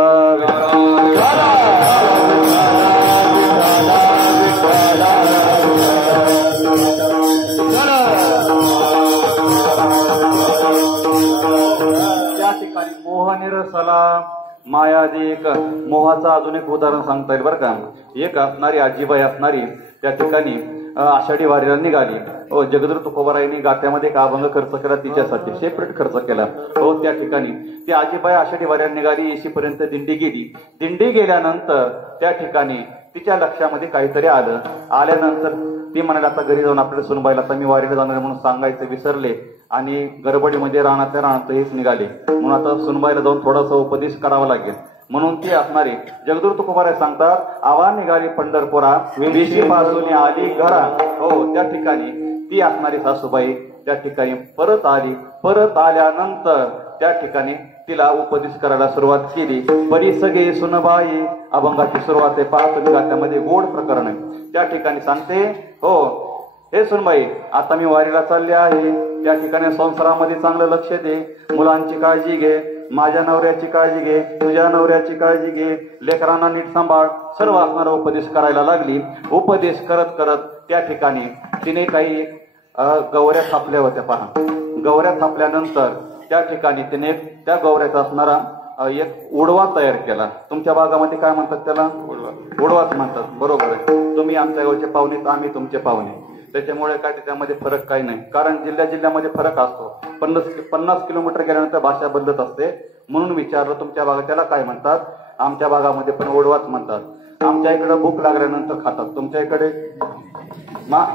त्या ठिकाणी मोह निरसला मायादिक. मोहाचं अजून एक उदाहरण सांगता येईल बरं का. एक असणारी आजीबाई असणारी त्या ठिकाणी आषाढी वारीला निघाली. हो, जगद्गुरु तुकोबारायांनी गात्यामध्ये एक अभंग खर्च केला तिच्यासाठी, सेपरेट खर्च केला. हो, त्या ठिकाणी ती आजीबाई आषाढी वारीला निघाली. येशीपर्यंत दिंडी गेली. दिंडी गेल्यानंतर त्या ठिकाणी तिच्या लक्षामध्ये काहीतरी आलं. आल्यानंतर ती म्हणाली आता घरी जाऊन आपल्या सुनबाईला आता मी वारीला जाणार म्हणून सांगायचं विसरले आणि गडबडीमध्ये रानातल्या रानात हेच निघाले. म्हणून आता सुनबाईला जाऊन थोडासा उपदेश करावा लागेल. म्हणून ती असणारी जगद्गुरु तुकोबाराय सांगतात, आवा निघाली पंढरपुरा विशी पासून आली घरा. हो, त्या ठिकाणी ती असणारी सासूबाई त्या ठिकाणी परत आली. परत आल्यानंतर त्या ठिकाणी तिला उपदेश करायला सुरुवात केली. बरी सगळी सुनबाई अभंगाची सुरुवात आहे. पहा तुम्ही गात्यामध्ये गोड प्रकरण आहे. त्या ठिकाणी सांगते, हो हे सुनबाई आता मी वारीला चालले आहे. त्या ठिकाणी संसारामध्ये चांगलं लक्ष दे, मुलांची काळजी घे, माझ्या नवऱ्याची काळजी घे, तुझ्या नवऱ्याची काळजी घे, लेकरांना नीट सांभाळ. सर्व असणारा उपदेश करायला लागली. उपदेश करत करत त्या ठिकाणी तिने काही गवऱ्या थापल्या होत्या. पहा, गवऱ्या थापल्यानंतर त्या ठिकाणी तिने त्या गवऱ्याचा असणारा एक उडवा तयार केला. तुमच्या भागामध्ये काय म्हणतात त्याला? उडवाच म्हणतात. बरोबर आहे. तुम्ही आमच्या गावचे पाहुणे, आम्ही तुमचे पाहुणे, त्याच्यामुळे काय त्याच्यामध्ये फरक काही नाही. कारण जिल्ह्यामध्ये फरक असतो. 50 किलोमीटर गेल्यानंतर भाषा बदलत असते. म्हणून विचारलं तुमच्या भागात त्याला काय म्हणतात? आमच्या भागामध्ये पण उडवाच म्हणतात. आमच्या इकडे भूक लागल्यानंतर खातात, तुमच्या इकडे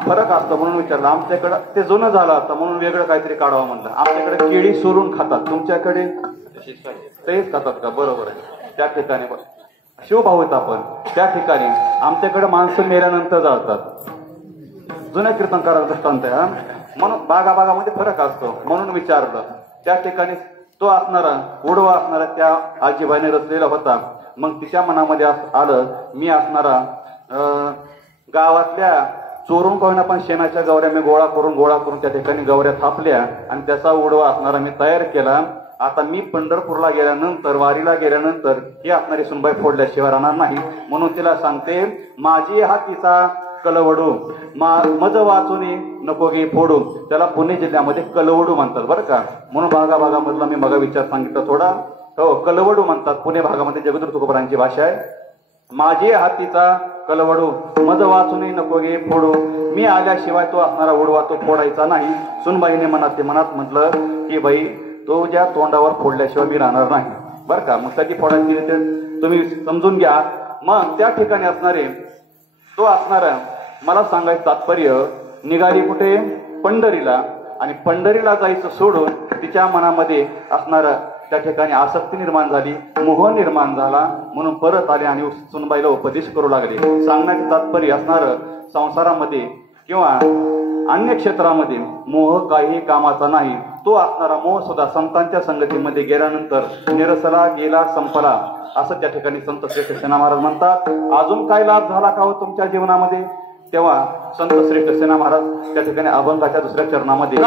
फरक असतो म्हणून विचारलं. आमच्याकडे ते जुनं झालं असतं म्हणून वेगळं काहीतरी काढावं म्हणलं. आमच्याकडे केळी सोलून खातात, तुमच्याकडे तेच खातात का? बरोबर आहे. त्या ठिकाणी शिवभाऊ आहेत आपण. त्या ठिकाणी आमच्याकडे माणसं मेल्यानंतर जातात. जुन्या कीर्तनकाराचा दृष्टांत आहे. म्हणून भागाभागामध्ये फरक असतो म्हणून विचारलं. त्या ठिकाणी तो असणारा उडवा असणारा त्या आजीबाईने रचलेला होता. मग तिच्या मनामध्ये आलं, मी असणारा गावातल्या चोरून कोणा पण शेणाच्या गवऱ्या मी गोळा करून त्या ठिकाणी गवऱ्या थापल्या आणि त्याचा उडवा असणारा मी तयार केला. आता मी पंढरपूरला गेल्यानंतर, वारीला गेल्यानंतर ही असणारी सुनबाई फोडल्याशिवाय राहणार नाही. म्हणून तिला सांगते, माझी हातीचा कलवडू मज वाचून नको गे फोडू. त्याला पुणे जिल्ह्यामध्ये कलवडू म्हणतात बरं का. म्हणून भागाभागामधला मी मग विचार सांगितला थोडा. हो, कलवडू म्हणतात. पुणे भागामध्ये जगद्गुरु तुकोबारायांची भाषा आहे. माझी हातीचा कलवडू मज वाचून नको गे फोडू. मी आल्याशिवाय तो असणारा उडवा तो फोडायचा नाही. सुनबाईने मनात म्हटलं की बाई तो ज्या तोंडावर फोडल्याशिवाय मी राहणार नाही बरं का. मग कधी फोडायची तुम्ही समजून घ्या. मग त्या ठिकाणी असणारे तो असणारा मला सांगायचं तात्पर्य निघाली कुठे? पंढरीला. आणि पंढरीला जायचं सोडून तिच्या मनामध्ये असणारा त्या ठिकाणी आसक्ती निर्माण झाली, मोह निर्माण झाला, म्हणून परत आले आणि सुनबाईला उपदेश करू लागले. सांगण्याचे तात्पर्य असणारं संसारामध्ये किंवा अन्य क्षेत्रामध्ये मोह काही कामाचा नाही. तो असणारा मोह सुद्धा संतांच्या संगतीमध्ये गेल्यानंतर निरसला, गेला, संपला, असं त्या ठिकाणी संत श्री कृष्ण महाराज म्हणतात. अजून काय लाभ झाला का हो तुमच्या जीवनामध्ये? तेव्हा संत श्री कृष्ण महाराज त्या ठिकाणी अभंगाच्या दुसऱ्या चरणामध्ये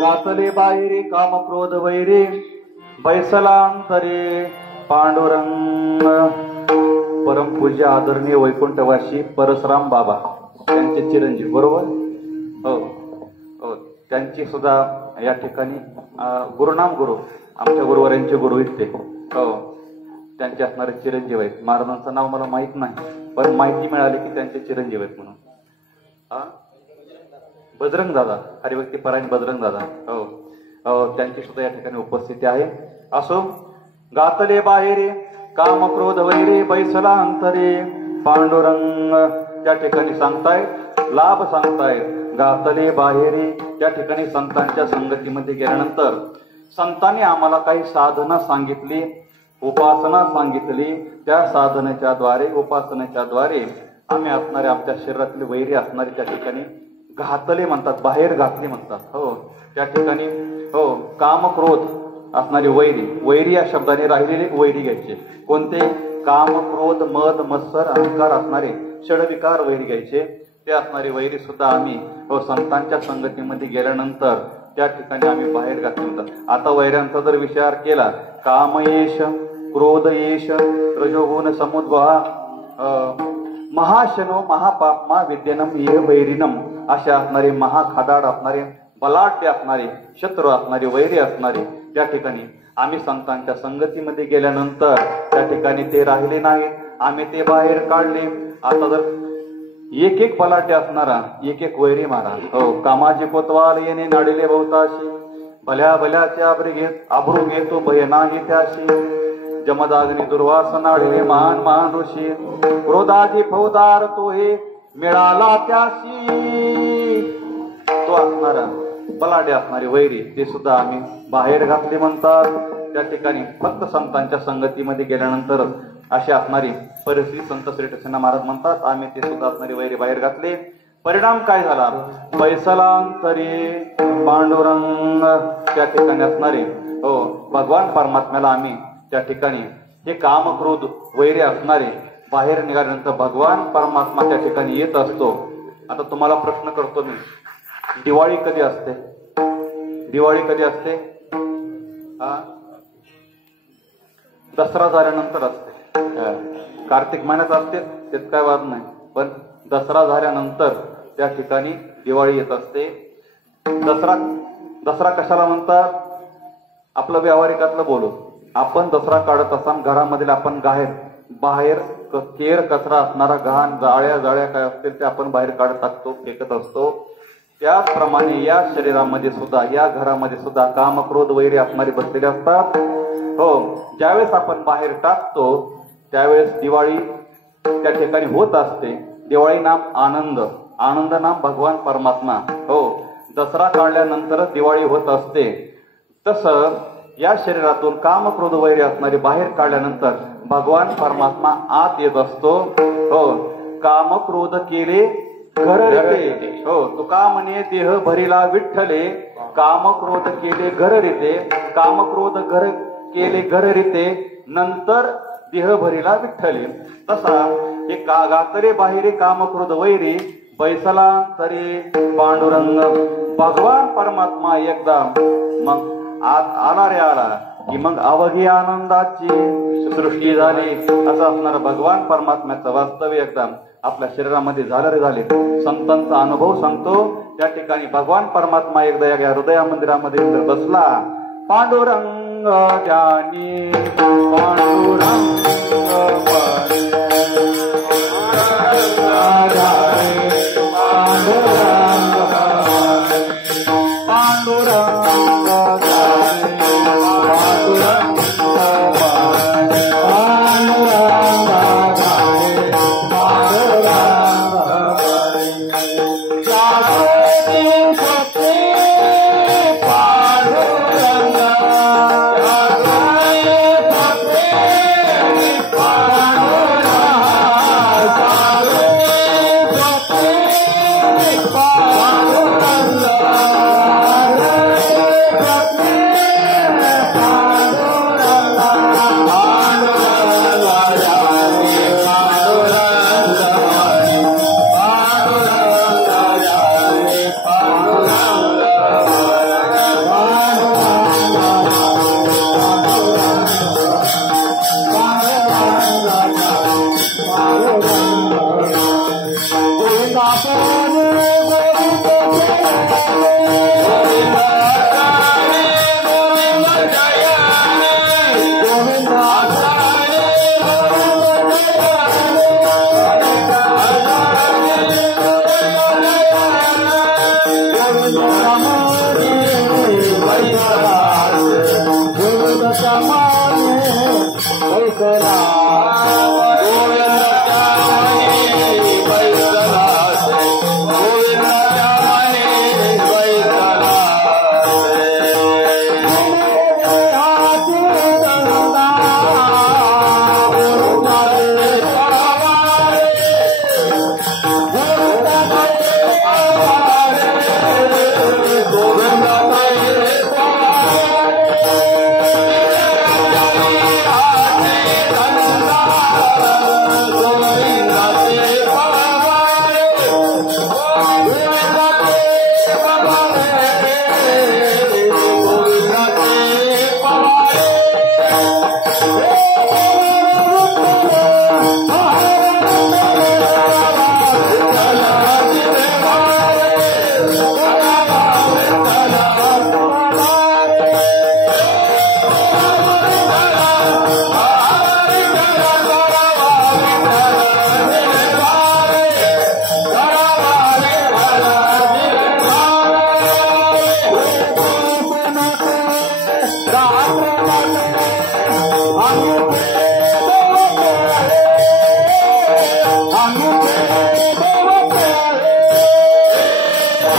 गातले बाहेरी काम क्रोध वैरी बैसलांतरे पांडुरंग. परमपूज्य आदरणीय वैकुंठवासी परशुराम बाबा त्यांचे चिरंजीव, बरोबर? हो हो, त्यांची सुद्धा या ठिकाणी गुरुनाम गुरु, आमच्या गुरुवारांचे गुरु आहेत ते. हो, त्यांचे असणारे चिरंजीव आहेत. महाराजांचं नाव मला माहित नाही, पण माहिती मिळाली की त्यांचे चिरंजीव आहेत म्हणून. बजरंग दादा, हरिभक्ती परायण बजरंग दादा, हो हो, त्यांची सुद्धा या ठिकाणी उपस्थिती आहे. असो, गातले बाहेरी काम क्रोध वैरी बैसला अंतरे पांडुरंग. त्या ठिकाणी सांगतायत, लाभ सांगतायत. गातले बाहेरी त्या ठिकाणी संतांच्या संगतीमध्ये गेल्यानंतर संतांनी आम्हाला काही साधना सांगितली, उपासना सांगितली. त्या साधनेच्या द्वारे, उपासनेच्या द्वारे आम्ही असणारे आमच्या शरीरातले वैरी असणारे त्या ठिकाणी घातले म्हणतात, बाहेर घातले म्हणतात. हो, त्या ठिकाणी हो, काम क्रोध असणारे वैरी, वैरी या शब्दाने राहिलेले वैरी घ्यायचे. कोणते? काम क्रोध मद मत्सर अहंकार असणारे षडविकार वैरी घ्यायचे. ते असणारे वैरी सुद्धा आम्ही हो संतांच्या संगतीमध्ये गेल्यानंतर त्या ठिकाणी आम्ही बाहेर घातले म्हणतात. आता वैऱ्यांचा जर विचार केला, काम येश, क्रोध येश, रजोगुण समुद्भवा, महाशनो महापापमा विद्यनम ये वैरिनम, असे असणारे महाखादाड असणारे, बलाढ्य असणारे, शत्रू असणारे, वैरी असणारे त्या ठिकाणी आम्ही संतांच्या संगतीमध्ये गेल्यानंतर त्या ठिकाणी ते राहिले नाहीत, आम्ही ते बाहेर काढले. आता जर एक एक बलाढ्य असणारा एक एक वैरी मारा. हो, कामाचे कोतवाल येणे नाडिले बहुताशी, भल्या भल्याचे आबरू घेतो भय नाही त्याशी. जमदाग्नी दुर्वास नाडिले महान महान ऋषी, क्रोधाची फौदार तो हे मिळाला त्याशी. तो असणारा बलाढ्य असणारे वैरी ते सुद्धा आम्ही बाहेर घातले म्हणतात. त्या ठिकाणी फक्त संतांच्या संगतीमध्ये गेल्यानंतर अशी असणारी परिस्थिती संत श्री कृष्ण महाराज म्हणतात आम्ही ते सुद्धा असणारे वैरी बाहेर घातले. परिणाम काय झाला? पैसलांतरी पांडुरंग त्या ठिकाणी असणारे हो भगवान परमात्म्याला आम्ही त्या ठिकाणी हे काम क्रोध वैरी असणारे बाहेर निघाल्यानंतर भगवान परमात्मा त्या ठिकाणी येत असतो. आता तुम्हाला प्रश्न करतो मी, दिवाळी कधी असते? दिवाळी कधी असते? दसरा झाल्यानंतर असते. कार्तिक महिन्यात असते त्यात काय वाद नाही, पण दसरा झाल्यानंतर त्या ठिकाणी दिवाळी येत असते. दसरा कशाला म्हणतात? आपलं व्यावहारिकातलं बोलू. आपण दसरा काढत असताना घरामधील आपण बाहेर केर कचरा असणारा घाण जाळ्या काय असतील ते आपण बाहेर काढत टाकतो, फेकत असतो. त्याचप्रमाणे या शरीरामध्ये सुद्धा या घरामध्ये सुद्धा काम क्रोध वैरी असणारे बसलेले असतात. हो, ज्यावेळेस आपण बाहेर टाकतो त्यावेळेस दिवाळी त्या ठिकाणी होत असते. दिवाळी नाम आनंद, आनंद नाम भगवान परमात्मा. हो, दसरा काढल्यानंतरच दिवाळी होत असते. तसं या शरीरातून काम क्रोध वैरी असणारे बाहेर काढल्यानंतर भगवान परमात्मा आत येत असतो. हो, काम क्रोध केले घर रीते. हो, तुका म्हणे देह भरिला विठ्ठले, काम क्रोध केले घर रीते. काम क्रोध केले घर रीते, नंतर देह भरिला विठ्ठले. तसा हे गातरे बाहेरी काम क्रोध वैरी बैसला तरी पांडुरंग भगवान परमात्मा एकदा मग आत आला रे आला की मग अवघी आनंदाची सृष्टी झाली. असं असणार भगवान परमात्म्याचं वास्तव्य एकदा आपल्या शरीरामध्ये झालं रे झाले. संतांचा अनुभव सांगतो. त्या ठिकाणी भगवान परमात्मा एकदा या हृदया मंदिरामध्ये बसला. पांडुरंग ज्ञानी पांडुरंग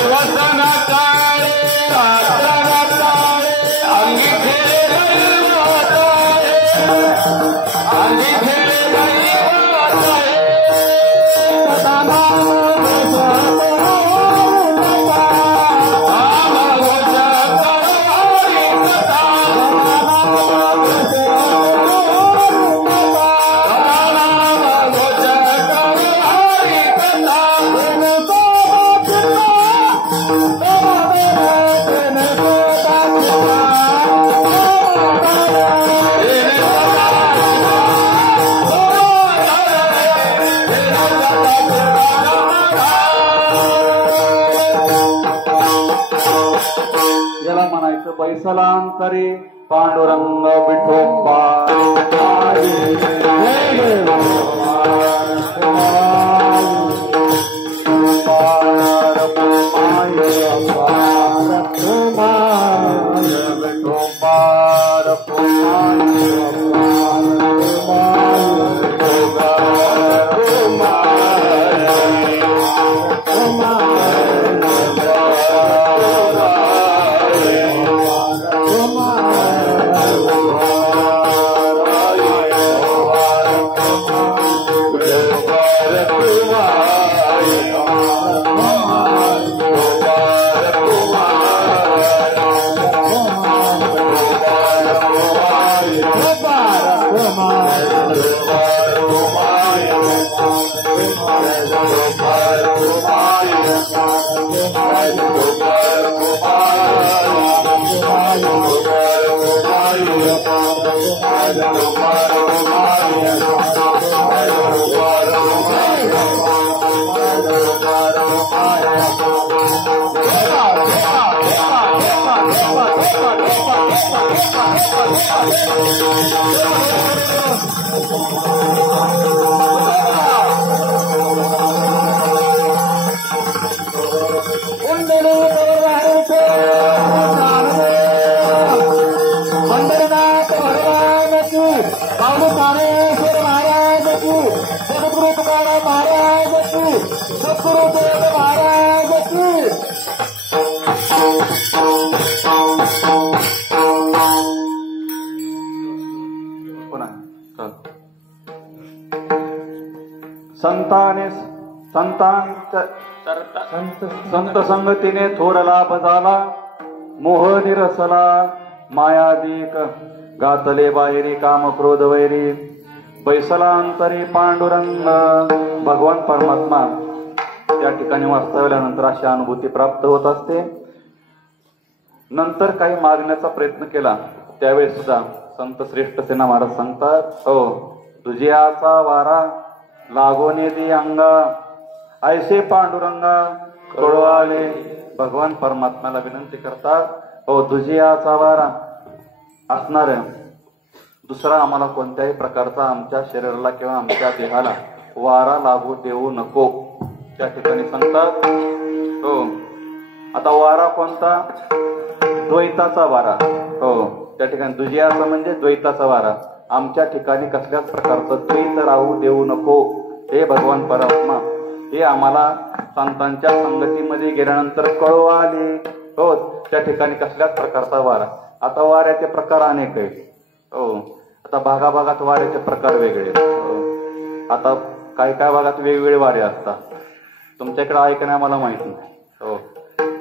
वसना काळे बैसलांतरी पांडुरंग विठोबा संत संगतीने थोर लाभ झाला, मोह निरसला मायादीक, गातले बाहेरी काम क्रोध वैरी, बैसलांतरी पांडुरंग. भगवान परमात्मा त्या ठिकाणी वास्तवल्यानंतर अशी अनुभूती प्राप्त होत असते. नंतर काही मागण्याचा प्रयत्न केला त्यावेळेस सुद्धा संत श्रेष्ठ सेना महाराज सांगतात, हो तुझ्याचा वारा लागोने दी अंगा, ऐसे पांडुरंगा कळवाले. भगवान परमात्म्याला विनंती करतात, हो तुझ्याचा वारा असणार दुसरा आम्हाला कोणत्याही प्रकारचा आमच्या शरीराला किंवा आमच्या देहाला वारा लागू देऊ नको. त्या ठिकाणी सांगतात, हो आता वारा कोणता? द्वैताचा वारा. हो त्या ठिकाणी दुजियाचा म्हणजे द्वैताचा वारा. आमच्या ठिकाणी कसल्याच प्रकारचं द्वैत राहू देऊ नको. हे भगवान परमात्मा हे आम्हाला संतांच्या संगतीमध्ये गेल्यानंतर कळवाले. हो त्या ठिकाणी कसल्याच प्रकारचा वारा. आता वाऱ्याचे प्रकार अनेक आहेत. हो आता भागाभागात वाऱ्याचे प्रकार वेगळे. आता काही काही भागात वेगवेगळे वारे असतात. तुमच्याकडे आहे का नाही मला माहित नाही. हो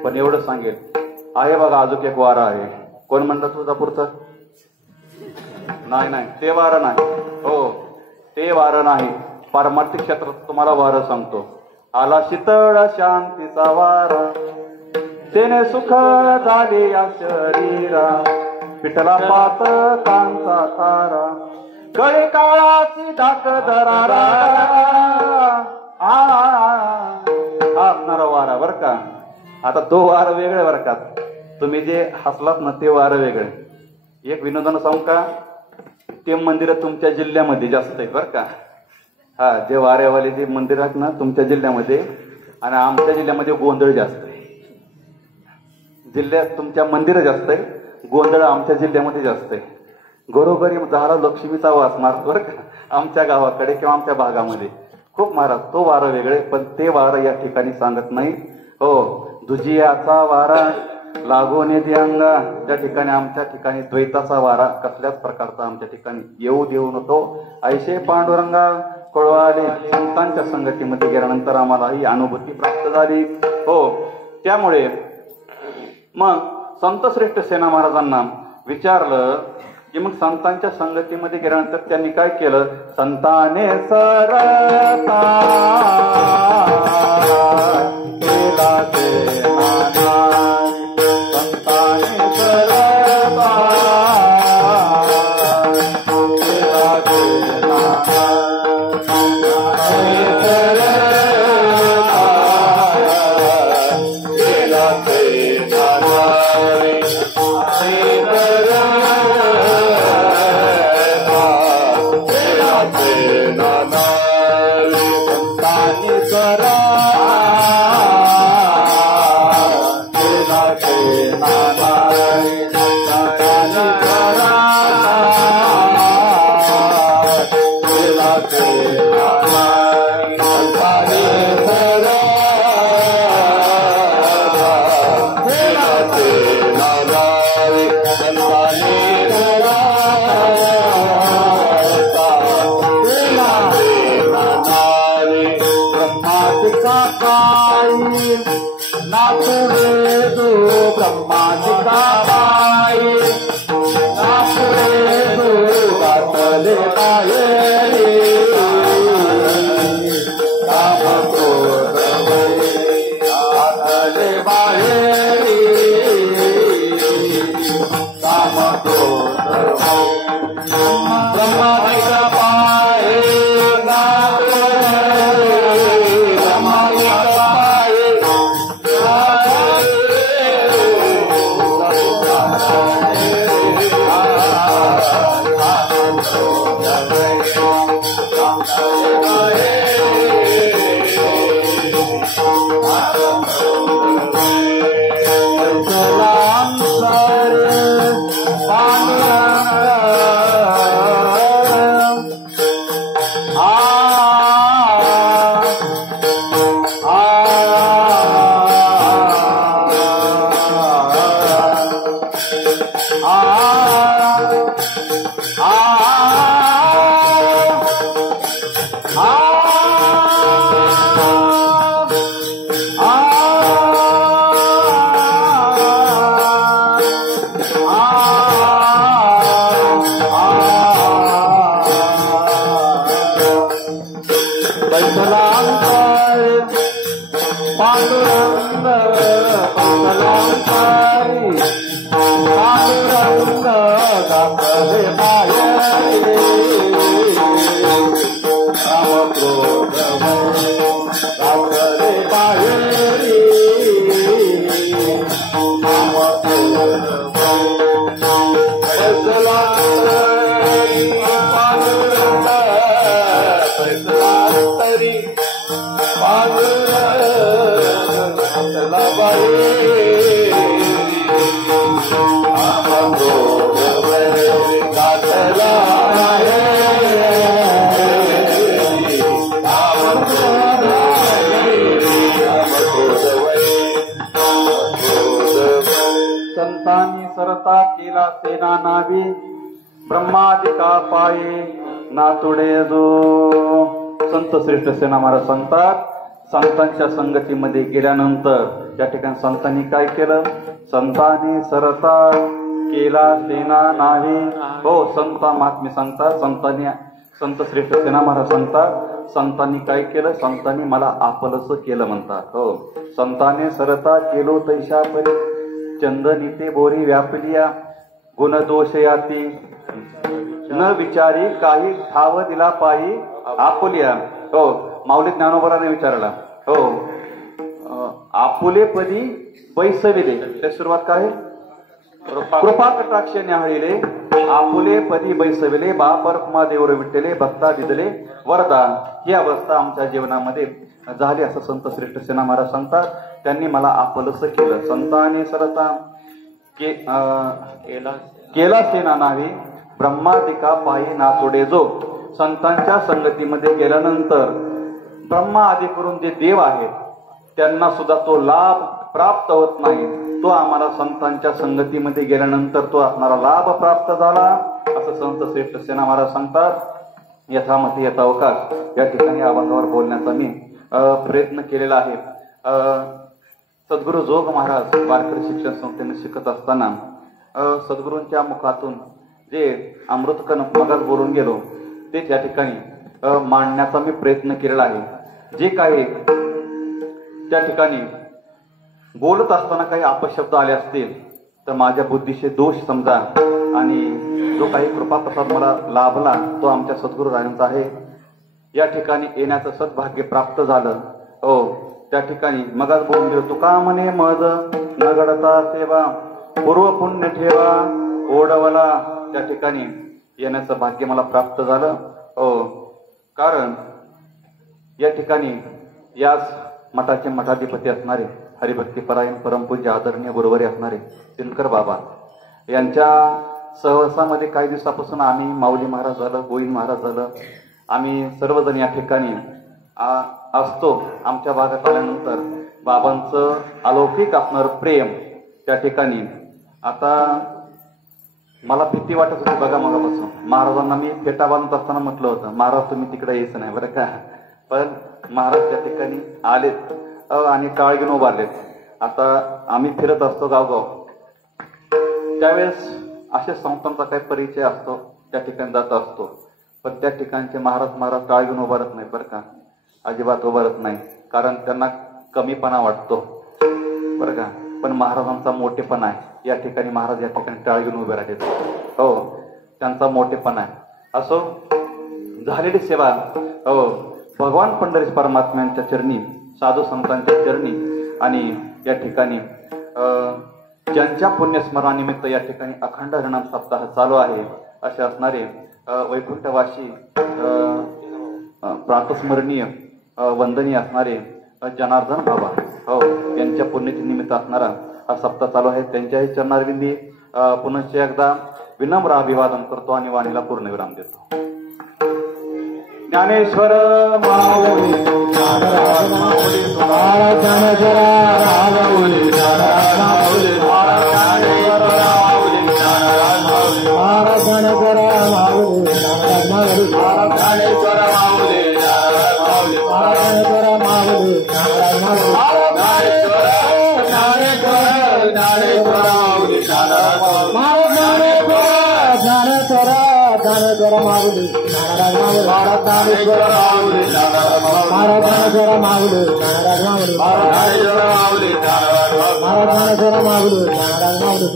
पण एवढं सांगेल आहे बघा अजून एक वारा आहे. कोण म्हणलं तुळजापूरचं? नाही ते वारं नाही. हो ते वारं नाही. पारमार्थिक क्षेत्रात तुम्हाला वारं सांगतो. आला शीतळ शांतीचा वारा, तेने सुख झाले या शरीरा, पिठला पातकांचा तारा, कळी काळाची डाक दरारा. असणारा वारा बर का. आता तो वार वेगळे बर का. तुम्ही जे हसलात ना ते वार वेगळे. एक विनोदानं सांगू का, ते मंदिर तुमच्या जिल्ह्यामध्ये जास्त आहे बर का. हा जे वाऱ्यावाले जे मंदिर आहेत ना तुमच्या जिल्ह्यामध्ये, आणि आमच्या जिल्ह्यामध्ये गोंधळ जास्त आहे. जिल्ह्यात तुमच्या मंदिर जास्त आहे, गोंधळ आमच्या जिल्ह्यामध्ये जास्त आहे. घरोघरी झाला लक्ष्मीचा वास मारतो बरं का आमच्या गावाकडे किंवा आमच्या भागामध्ये खूप महाराज. तो वारा वेगळे पण ते वारा या ठिकाणी सांगत नाही. हो दुजियाचा वारा लागोने दे अंगा. त्या ठिकाणी आमच्या ठिकाणी द्वैताचा वारा कसल्याच प्रकारचा आमच्या ठिकाणी येऊ देऊ नको. ऐशे पांडुरंगा कळवाले. संतांच्या संगतीमध्ये गेल्यानंतर आम्हाला ही अनुभूती प्राप्त झाली. हो त्यामुळे मग संत श्रेष्ठ सेना महाराजांना विचारलं की मग संतांच्या संगतीमध्ये गेल्यानंतर त्यांनी काय केलं? संताने सरता केला ते नाना, संताने सरता केला ते नाना, केला ते नाना. पायी नापुरे जो ब्रह्मादिका पायी नापुरे जो गातले बाहेरी काम क्रोध गातले बाहेरी काम क्रोध ब्रह्मादिका पायी संतांनी सरता केला सेना नावी ब्रह्मादिका पायी नातुडे जो संत श्रेष्ठ सेना महाराज सांगतात संतांच्या संगतीमध्ये गेल्यानंतर या ठिकाणी संतांनी काय केलं संतांनी सरता केला सेना नावी हो संत महात्मे सांगतात संतांनी संत श्रेष्ठ सेना महाराज सांगतात संतांनी काय केलं संतांनी मला आपलंस केलं म्हणतात हो संतांनी सरता केलो तैशा परी चंदनिते बोरी व्यापलिया गुणदोष याती न विचारी काही ठाव दिला पायी आपुलिया हो माऊली ज्ञानोबराने विचारला हो आपुले पदी बैसविले त्या सुरुवात काय कृपा कटाक्ष न्याहळिले आपुले पदी बैसविले बापरपमा देवर विठ्ठले भक्ता दिदले वरदान ही अवस्था आमच्या जीवनामध्ये झाली असं संत श्रेष्ठ सेना महाराज सांगतात त्यांनी मला आपलंस केलं संतांनी सरता केला सेना नावी ब्रह्मादिका पायी नातोडे जो संतांच्या संगतीमध्ये गेल्यानंतर ब्रह्मा आदी करून जे देव आहेत त्यांना सुद्धा तो लाभ प्राप्त होत नाही तो आम्हाला संतांच्या संगतीमध्ये गेल्यानंतर तो असणारा लाभ प्राप्त झाला असं संत श्रेष्ठ सेना महाराज सांगतात यथामती यथावकाश या ठिकाणी अभंगावर बोलण्याचा मी प्रयत्न केलेला आहे सद्गुरु जोग महाराज वारकरी शिक्षण संस्थेने शिकत असताना सद्गुरूंच्या मुखातून जे अमृतकण मगाच बोलून गेलो तेच या ठिकाणी मांडण्याचा मी प्रयत्न केलेला आहे जे काही त्या ठिकाणी बोलत असताना काही अपशब्द आले असतील तर माझ्या बुद्धीचे दोष समजा आणि जो काही कृपाप्रसाद मला लाभला तो आमच्या सद्गुरू रायांचा आहे या ठिकाणी येण्याचं सद्भाग्य प्राप्त झालं हो त्या ठिकाणी मगाच बोलून गेलो तुका म्हणे मज न घडता सेवा पूर्व पुण्य ठेवा ओढवला त्या ठिकाणी येण्याचं भाग्य मला प्राप्त झालं हो कारण या ठिकाणी याच मठाचे मठाधिपती असणारे हरिभक्तीपरायण परमपूज्य आदरणीय गुरुवारी असणारे दिनकर बाबा यांच्या सहवासामध्ये काही दिवसापासून आम्ही माऊली महाराज झालं गोविंद महाराज झालं आम्ही सर्वजण या ठिकाणी असतो आमच्या भागात आल्यानंतर बाबांचं अलौकिक असणार प्रेम त्या ठिकाणी आता मला भीती वाटत होती बघा मगापासून महाराजांना मी फेटा बांधत असताना म्हटलं होतं महाराज तुम्ही तिकडे यायचं नाही बरं का पण महाराज त्या ठिकाणी आलेत आणि टाळ घेऊन उभारलेत. आता आम्ही फिरत असतो गावगाव, त्यावेळेस अशा संस्थांचा काही परिचय असतो, त्या ठिकाणी जात असतो. पण त्या ठिकाणचे महाराज टाळ घेऊन उभारत नाही बरं का, अजिबात उभारत नाही. कारण त्यांना कमीपणा वाटतो बरं का. पण महाराजांचा मोठेपणा आहे. या ठिकाणी महाराज या ठिकाणी टाळ घेऊन उभे राहतात. हो, त्यांचा मोठेपणा आहे. असो, झालेली सेवा हो भगवान पंढरीस परमात्म्यांच्या चरणी, साधू संतांच्या चरणी, आणि या ठिकाणी ज्यांच्या पुण्यस्मरणानिमित्त या ठिकाणी अखंड हरिनाम सप्ताह चालू आहे, असे असणारे वैकुंठवासी प्रातस्मरणीय वंदनीय असणारे जनार्दन बाबा हो यांच्या पुण्यतिथी निमित्त असणारा हा सप्ताह चालू आहे. त्यांच्याही चरणारविंदी पुनश्च एकदा विनम्र अभिवादन करतो आणि वाणीला पूर्णविराम देतो. ज्ञानेश्वर माऊली ज्ञानराज माऊली महाराज ज्ञानेश्वर माऊली ज्ञानराज माऊली महाराज ज्ञानेश्वर माऊली ज्ञानराज माऊली महाराज ज्ञानेश्वर माऊली ज्ञानराज माऊली महाराज ज्ञानेश्वर माऊली ज्ञानराज माऊली महाराज ज्ञानेश्वर माऊली ज्ञानराज माऊली ज्ञानेश्वर माऊली ज्ञानराज माऊली महाराज ज्ञानेश्वर माऊली ज्ञानराज माऊली महाराज ज्ञानेश्वर माऊली ज्ञानराज माऊली महाराज ज्ञानेश्वर माऊली ज्ञानराज माऊली महाराज ज्ञानेश्वर माऊली ज्ञानराज माऊली महाराज ज्ञानेश्वर माऊली ज्ञानराज माऊली.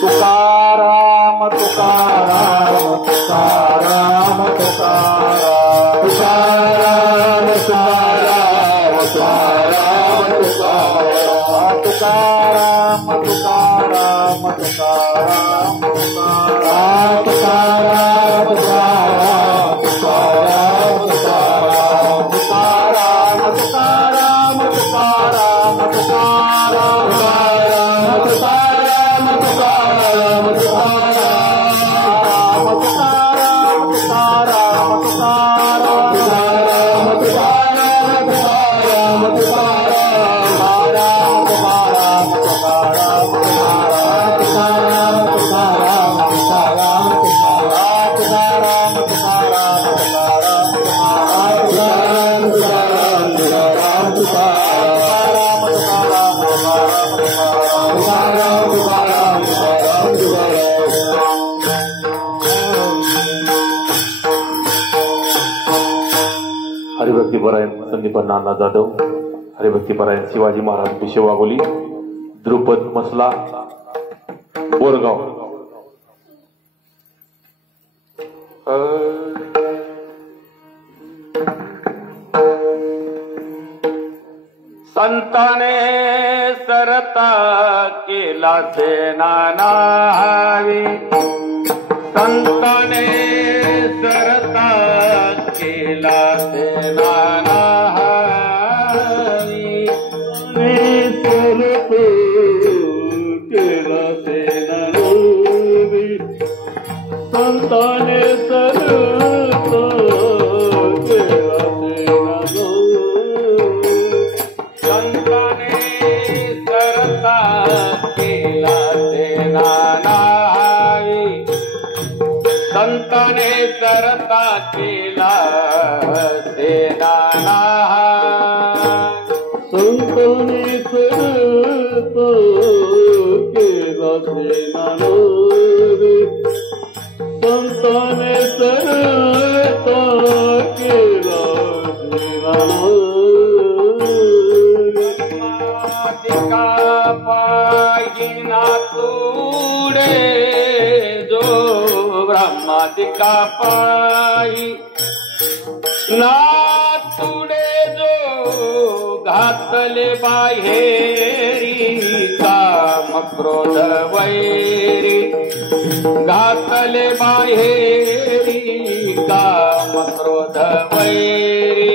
तुकाराम तुकाराम तुकाराम तुकाराम तुकाराम तुकाराम तुकाराम तुकाराम तुकाराम तुकाराम तुकाराम तुकाराम तुकाराम तुकाराम तुकाराम तुकाराम तुकाराम तुकाराम तुकाराम हरिभक्तीपरायण संदीप नाना जाधव, हरिभक्तीपरायण शिवाजी महाराज विषय वाघोली, द्रुपद मसला बोरगाव. संताने सरता केला ते नानावी, संताने सरता केला ते नानावी, सरत केला ते नानावी, संताने सरत केला ते नानावी, संताने सरता केला ते नानावी, संताने सरता केला ते नानावी, संताने सरता केला ते नानावी, संताने सरता केला ते नानावी. का पायिना तुडे जो ब्रह्मादिका पायी ना तुडे जो घातले बाहेरी काम क्रोध वैरी, घातले बाहेरी काम क्रोध वैरी,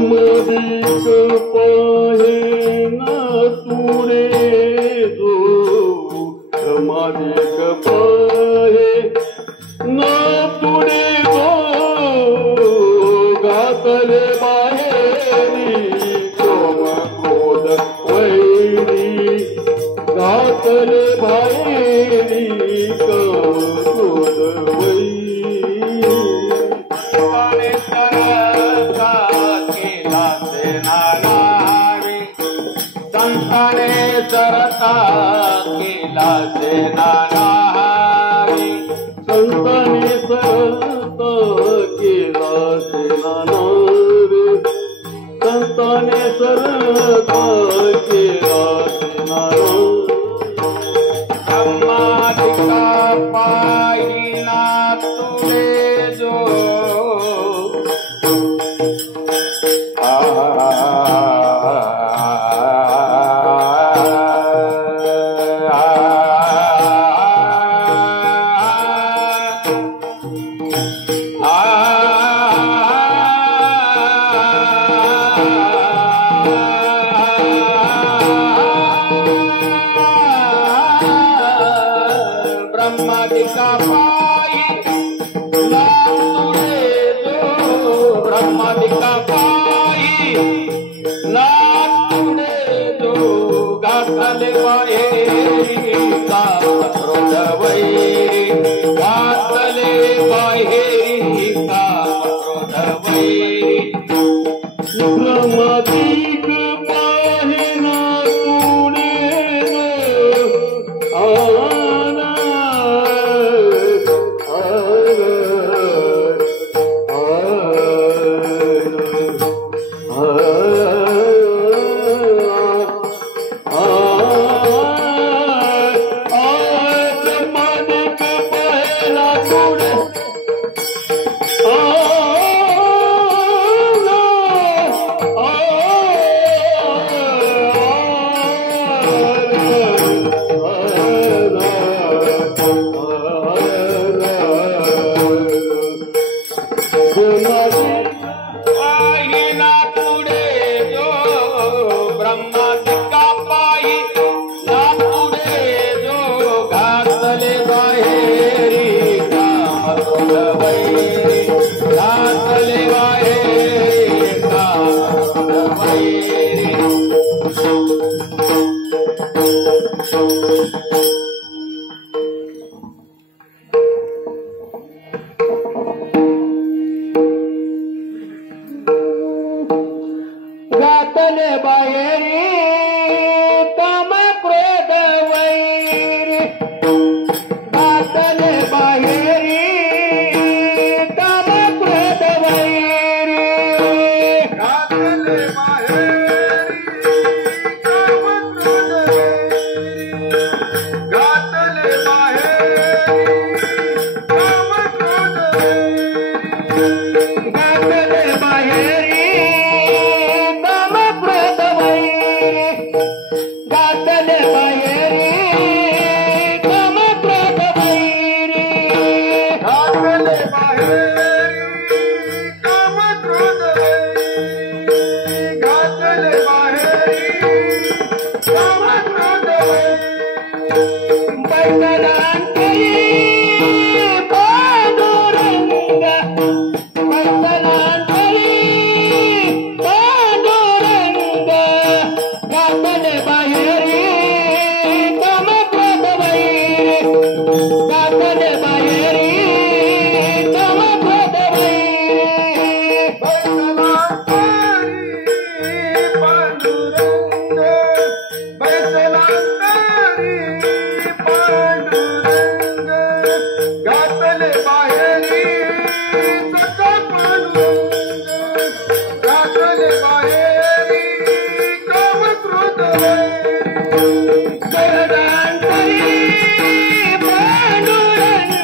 मदिक पाहे ना तुडे जो मदिक पाहे ना तुडे जो घातले बाहेरी काम क्रोध वैरी, घातले बाहेरी काम क्रोध वैरी. सेना नाही संताने सरत केला सेना रे संताने सरत केला सेना ब्रह्मादिका पाहिना तुले जो ब्रह्मादिका पायी नातुडे जो ब्रह्मादिका पायी नातुडे जो घातले बाहेरी कामक्रोध वैरी घातले बाहेरी कामक्रोध वैरी ब्रह्मादिक पाहिना तुणे पाहिना तुडे जो ब्रह्मादिका पायी नातुडे जो घातले बाहेरी कामक्रोध वैरी घातले बाहेरी कामक्रोध वैरी घातले बाहेरी काम क्रोध वैरी घातले बाहेरी काम क्रोध वैरी घातले बाहेरी काम क्रोध वैरी घातले बाहेरी काम क्रोध वैरी घातले बाहेरी घातले बाहेरी कामक्रोध वैरी घातले बाहेरी कामक्रोध वैरी घातले बाहेरी कामक्रोध वैरी बैठलांतरी पांडुरंग बैठलांतरी पांडुरंग घातले बाहेरी कामक्रोध वैरी घातले बाहेरी कामक्रोध वैरी बैठलांतरी पांडुरंग घातले बाहेरी सखा पांडुरंग घातले बाहेरी कामक्रोध वैरी बैठलांतरी पांडुरंग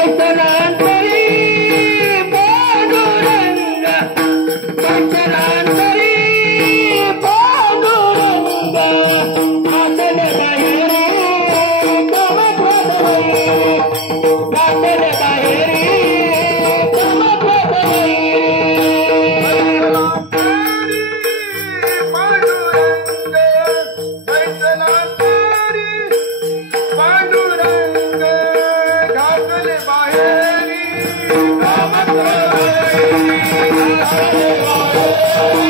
बैठलांतरी पांडुरंग बैठलांतरी पांडुरंग घातले बाहेरी कामक्रोध वैरी घातले बाहेरी Hare